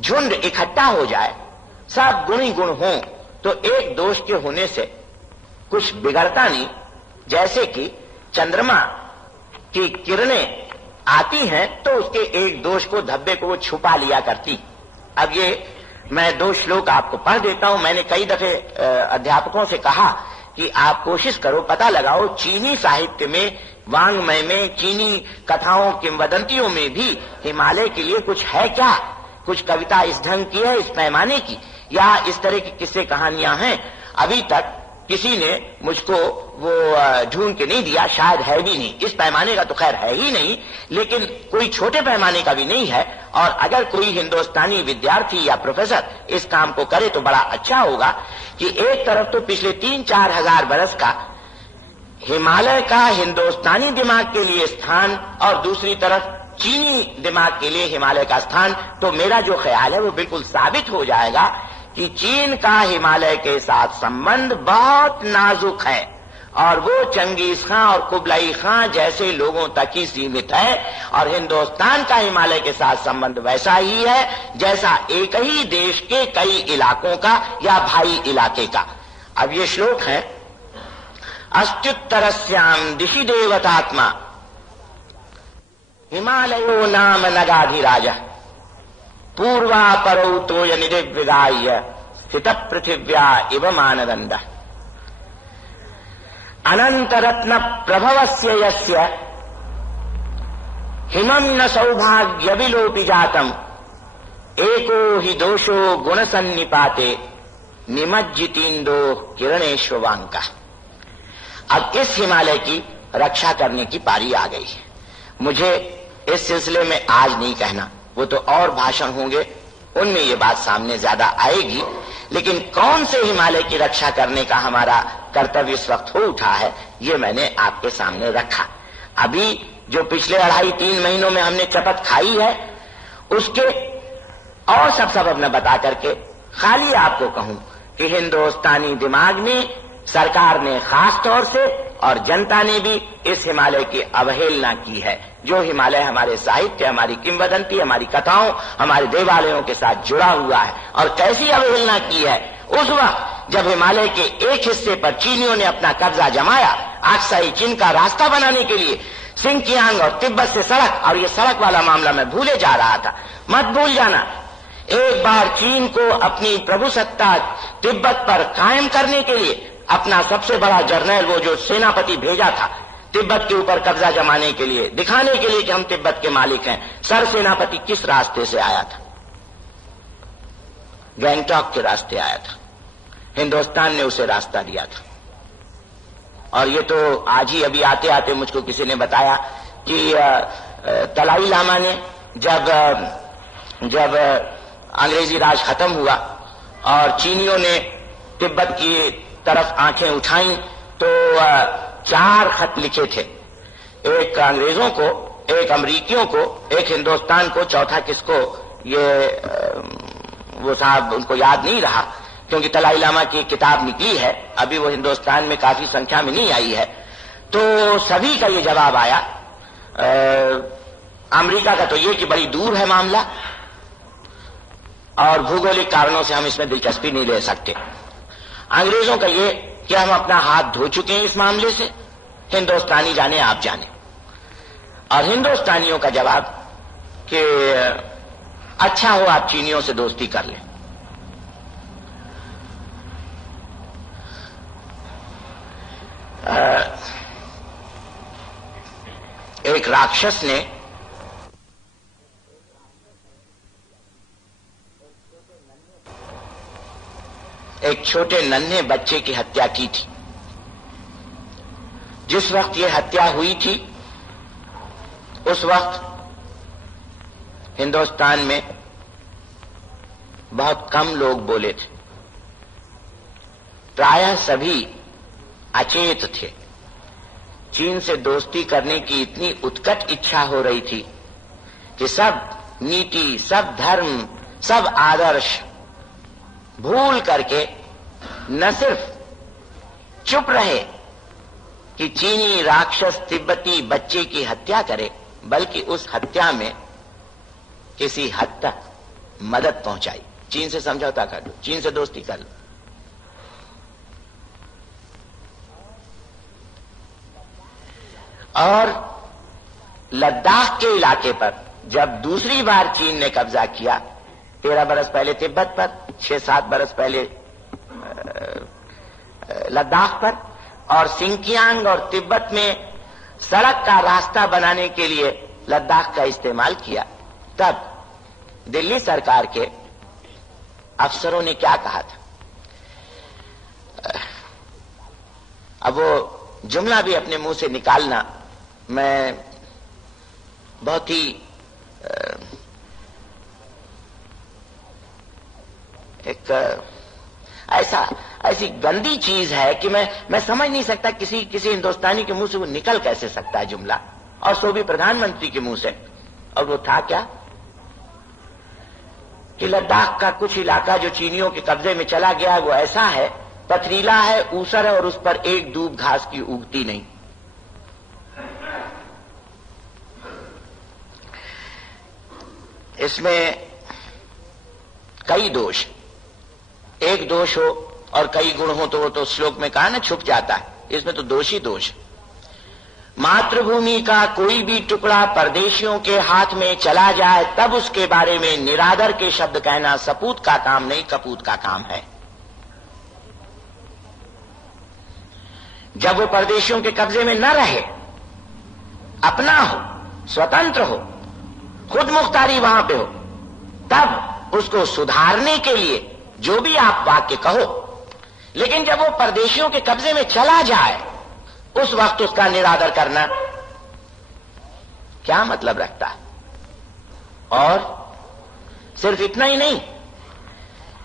झुंड इकट्ठा हो जाए, सब गुण ही गुण हों, तो एक दोष के होने से कुछ बिगड़ता नहीं। जैसे कि चंद्रमा की किरणें आती हैं तो उसके एक दोष को, धब्बे को वो छुपा लिया करती। अब ये मैं 2 श्लोक आपको पढ़ देता हूं। मैंने कई दफे अध्यापकों से कहा कि आप कोशिश करो, पता लगाओ चीनी साहित्य में, वांग्मय में, चीनी कथाओं, किंवदंतियों में भी हिमालय के लिए कुछ है क्या, कुछ कविता इस ढंग की है, इस पैमाने की, या इस तरह की किस्से कहानियां हैं। अभी तक किसी ने मुझको वो ढूंढ के नहीं दिया, शायद है भी नहीं। इस पैमाने का तो खैर है ही नहीं, लेकिन कोई छोटे पैमाने का भी नहीं है। और अगर कोई हिंदुस्तानी विद्यार्थी या प्रोफेसर इस काम को करे तो बड़ा अच्छा होगा कि एक तरफ तो पिछले 3-4 हजार बरस का हिमालय का हिंदुस्तानी दिमाग के लिए स्थान, और दूसरी तरफ चीनी दिमाग के लिए हिमालय का स्थान। तो मेरा जो ख्याल है वो बिल्कुल साबित हो जाएगा कि चीन का हिमालय के साथ संबंध बहुत नाजुक है, और वो चंगेज खां और कुबलाई खां जैसे लोगों तक ही सीमित है, और हिंदुस्तान का हिमालय के साथ संबंध वैसा ही है जैसा एक ही देश के कई इलाकों का या भाई इलाके का। अब ये श्लोक है, अस्त्युत्तरस्याम दिशि देवतात्मा हिमालयो नाम नगाधिराज पूर्वा परौ तोय निदिव्यगाय स्थित पृथिव्या इव मानदंड अनंतरत्न प्रभवस्य यस्य हिमं न सौभाग्य विलोपि जातम एको ही दोषो गुण सन्निपाते निमज्जितीन्दो किरणेश्ववांका। अब इस हिमालय की रक्षा करने की पारी आ गई है। मुझे इस सिलसिले में आज नहीं कहना, वो तो और भाषण होंगे, उनमें ये बात सामने ज्यादा आएगी। लेकिन कौन से हिमालय की रक्षा करने का हमारा कर्तव्य इस वक्त हो उठा है, ये मैंने आपके सामने रखा। अभी जो पिछले 2.5-3 महीनों में हमने चपत खाई है, उसके और सब सबब न बता करके खाली आपको कहूं कि हिंदुस्तानी दिमाग ने, सरकार ने खास तौर से और जनता ने भी इस हिमालय की अवहेलना की है। जो हिमालय हमारे साहित्य, हमारी किंवदंती, हमारी कथाओं, हमारे देवालयों के साथ जुड़ा हुआ है। और कैसी अवहेलना की है, उस वक्त जब हिमालय के एक हिस्से पर चीनियों ने अपना कब्जा जमाया, अक्साई चीन का रास्ता बनाने के लिए सिंकियांग और तिब्बत से सड़क, और ये सड़क वाला मामला मैं भूले जा रहा था, मत भूल जाना। एक बार चीन को अपनी प्रभुसत्ता तिब्बत पर कायम करने के लिए अपना सबसे बड़ा जर्नल, वो जो सेनापति भेजा था तिब्बत के ऊपर कब्जा जमाने के लिए, दिखाने के लिए कि हम तिब्बत के मालिक हैं, सर सेनापति किस रास्ते से आया था? गैंगटॉक के रास्ते आया था। हिंदुस्तान ने उसे रास्ता दिया था। और ये तो आज ही अभी आते आते मुझको किसी ने बताया कि दलाई लामा ने जब अंग्रेजी राज खत्म हुआ और चीनियों ने तिब्बत की तरफ आंखें उठाई, तो 4 खत लिखे थे, एक अंग्रेजों को, एक अमरीकियों को, एक हिंदुस्तान को, चौथा किसको ये वो साहब उनको याद नहीं रहा, क्योंकि दलाई लामा की किताब निकली है, अभी वो हिंदुस्तान में काफी संख्या में नहीं आई है। तो सभी का ये जवाब आया, अमेरिका का तो ये कि बड़ी दूर है मामला और भूगोलिक कारणों से हम इसमें दिलचस्पी नहीं ले सकते। अंग्रेजों का ये कि हम अपना हाथ धो चुके हैं इस मामले से, हिंदुस्तानी जाने आप जाने। और हिंदुस्तानियों का जवाब कि अच्छा हो आप चीनियों से दोस्ती कर लें। एक राक्षस ने एक छोटे नन्हे बच्चे की हत्या की थी। जिस वक्त यह हत्या हुई थी, उस वक्त हिंदुस्तान में बहुत कम लोग बोले थे, प्रायः सभी अचेत थे। चीन से दोस्ती करने की इतनी उत्कट इच्छा हो रही थी कि सब नीति, सब धर्म, सब आदर्श भूल करके न सिर्फ चुप रहे कि चीनी राक्षस तिब्बती बच्चे की हत्या करे, बल्कि उस हत्या में किसी हद तक मदद पहुंचाई। चीन से समझौता कर लो, चीन से दोस्ती कर लो। और लद्दाख के इलाके पर जब दूसरी बार चीन ने कब्जा किया, 13 बरस पहले तिब्बत पर, 6-7 बरस पहले लद्दाख पर, और सिंकियांग और तिब्बत में सड़क का रास्ता बनाने के लिए लद्दाख का इस्तेमाल किया, तब दिल्ली सरकार के अफसरों ने क्या कहा था? अब वो जुमला भी अपने मुंह से निकालना मैं बहुत ही एक ऐसी गंदी चीज है कि मैं समझ नहीं सकता किसी हिंदुस्तानी के मुंह से वो निकल कैसे सकता है जुमला, और सो भी प्रधानमंत्री के मुंह से। और वो था क्या कि लद्दाख का कुछ इलाका जो चीनियों के कब्जे में चला गया, वो ऐसा है, पथरीला है, ऊसर है, और उस पर एक दूब घास की उगती नहीं। इसमें कई दोष, एक दोष हो और कई गुण हो तो वो तो श्लोक में कहा ना छुप जाता है, इसमें तो दोष ही दोष। मातृभूमि का कोई भी टुकड़ा परदेशियों के हाथ में चला जाए, तब उसके बारे में निरादर के शब्द कहना सपूत का काम नहीं, कपूत का काम है। जब वो परदेशियों के कब्जे में न रहे, अपना हो, स्वतंत्र हो, खुद मुख्तारी वहां पे हो, तब उसको सुधारने के लिए जो भी आप वाक्य कहो। लेकिन जब वो परदेशियों के कब्जे में चला जाए, उस वक्त उसका निरादर करना क्या मतलब रखता है? और सिर्फ इतना ही नहीं,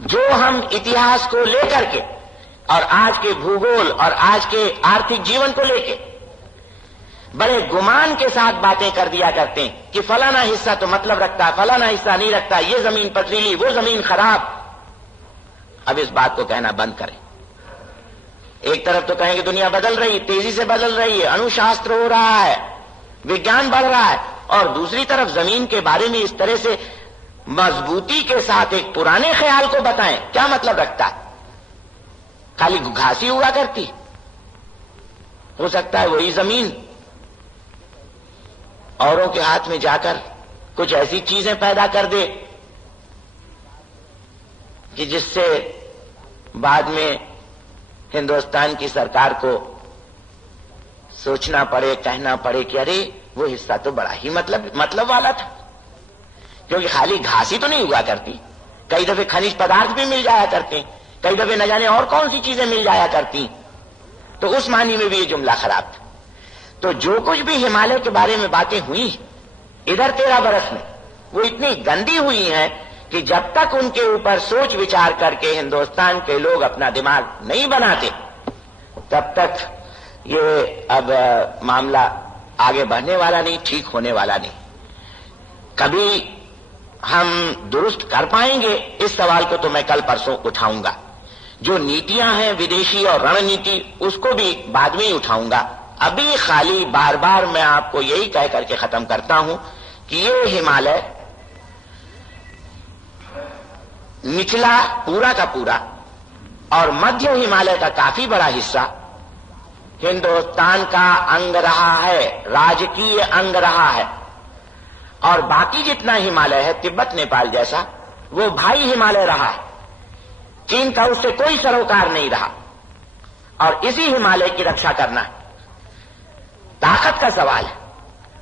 जो हम इतिहास को लेकर के और आज के भूगोल और आज के आर्थिक जीवन को लेके बड़े गुमान के साथ बातें कर दिया करते हैं कि फलाना हिस्सा तो मतलब रखता है, फलाना हिस्सा नहीं रखता, ये जमीन पथरीली, वो जमीन खराब। अब इस बात को कहना बंद करें। एक तरफ तो कहेंगे दुनिया बदल रही, तेजी से बदल रही है, अणुशास्त्र हो रहा है, विज्ञान बढ़ रहा है, और दूसरी तरफ जमीन के बारे में इस तरह से मजबूती के साथ एक पुराने ख्याल को बताएं। क्या मतलब रखता है? खाली घासी हुआ करती, हो सकता है वही जमीन औरों के हाथ में जाकर कुछ ऐसी चीजें पैदा कर दे कि जिससे बाद में हिंदुस्तान की सरकार को सोचना पड़े, कहना पड़े कि अरे वो हिस्सा तो बड़ा ही मतलब वाला था, क्योंकि खाली घासी तो नहीं हुआ करती, कई दफे खनिज पदार्थ भी मिल जाया करते, कई दफे न जाने और कौन सी चीजें मिल जाया करती। तो उस मानी में भी ये जुमला खराब था। तो जो कुछ भी हिमालय के बारे में बातें हुई इधर 13 बरस में, वो इतनी गंदी हुई हैं कि जब तक उनके ऊपर सोच विचार करके हिंदुस्तान के लोग अपना दिमाग नहीं बनाते, तब तक ये अब मामला आगे बढ़ने वाला नहीं, ठीक होने वाला नहीं। कभी हम दुरुस्त कर पाएंगे, इस सवाल को तो मैं कल परसों उठाऊंगा। जो नीतियां हैं विदेशी और रणनीति, उसको भी बाद में ही उठाऊंगा। अभी खाली बार बार मैं आपको यही कह करके खत्म करता हूं कि ये हिमालय निचला पूरा का पूरा और मध्य हिमालय का काफी बड़ा हिस्सा हिंदुस्तान का अंग रहा है, राजकीय अंग रहा है, और बाकी जितना हिमालय है तिब्बत नेपाल जैसा, वो भाई हिमालय रहा है। चीन का उससे कोई सरोकार नहीं रहा, और इसी हिमालय की रक्षा करना है। ताकत का सवाल है,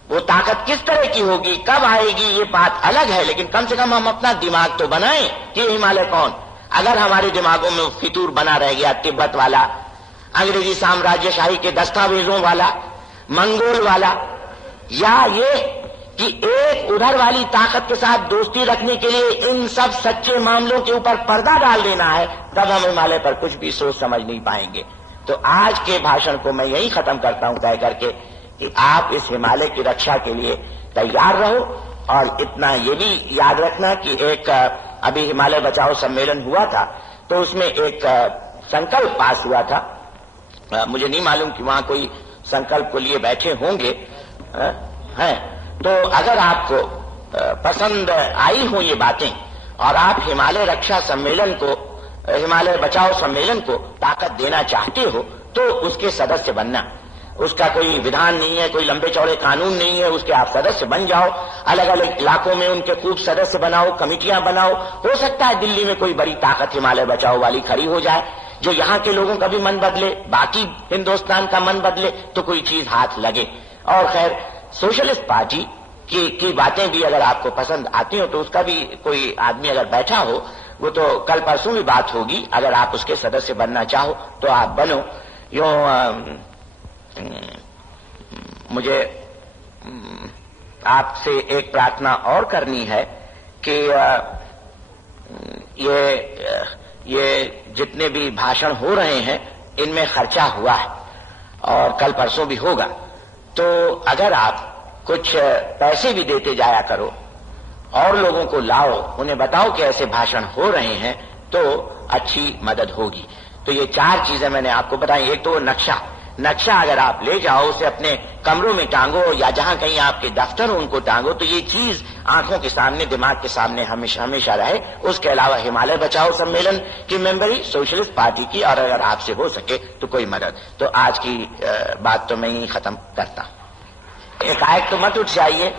वो ताकत किस तरह की होगी, कब आएगी, ये बात अलग है, लेकिन कम से कम हम अपना दिमाग तो बनाएं कि हिमालय कौन। अगर हमारे दिमागों में फितूर बना रह गया तिब्बत वाला, अंग्रेजी साम्राज्यशाही के दस्तावेजों वाला, मंगोल वाला, या ये कि एक उधर वाली ताकत के साथ दोस्ती रखने के लिए इन सब सच्चे मामलों के ऊपर पर्दा डाल देना है, तब हम हिमालय पर कुछ भी सोच समझ नहीं पाएंगे। तो आज के भाषण को मैं यही खत्म करता हूं कह करके कि आप इस हिमालय की रक्षा के लिए तैयार रहो, और इतना ये भी याद रखना कि एक अभी हिमालय बचाओ सम्मेलन हुआ था, तो उसमें एक संकल्प पास हुआ था। मुझे नहीं मालूम कि वहां कोई संकल्प को लिए बैठे होंगे हैं। तो अगर आपको पसंद आई हो ये बातें और आप हिमालय रक्षा सम्मेलन को, हिमालय बचाओ सम्मेलन को ताकत देना चाहते हो, तो उसके सदस्य बनना। उसका कोई विधान नहीं है, कोई लंबे चौड़े कानून नहीं है, उसके आप सदस्य बन जाओ। अलग अलग इलाकों में उनके खूब सदस्य बनाओ, कमिटियां बनाओ। हो सकता है दिल्ली में कोई बड़ी ताकत हिमालय बचाओ वाली खड़ी हो जाए, जो यहां के लोगों का भी मन बदले, बाकी हिंदुस्तान का मन बदले, तो कोई चीज हाथ लगे। और खैर सोशलिस्ट पार्टी की बातें भी अगर आपको पसंद आती हो, तो उसका भी कोई आदमी अगर बैठा हो, वो तो कल परसों भी बात होगी। अगर आप उसके सदस्य बनना चाहो तो आप बनो। मुझे आपसे एक प्रार्थना और करनी है कि ये जितने भी भाषण हो रहे हैं इनमें खर्चा हुआ है और कल परसों भी होगा। तो अगर आप कुछ पैसे भी देते जाया करो और लोगों को लाओ, उन्हें बताओ कि ऐसे भाषण हो रहे हैं, तो अच्छी मदद होगी। तो ये 4 चीजें मैंने आपको बताई। एक तो नक्शा अगर आप ले जाओ, उसे अपने कमरों में टांगो या जहां कहीं आपके दफ्तर हो उनको टांगो, तो ये चीज आंखों के सामने, दिमाग के सामने हमेशा रहे। उसके अलावा हिमालय बचाओ सम्मेलन की मेंबरी, सोशलिस्ट पार्टी की, और अगर आपसे हो सके तो कोई मदद। तो आज की बात तो मैं ही खत्म करता हूं। एकाएक तो मत उठ जाइए।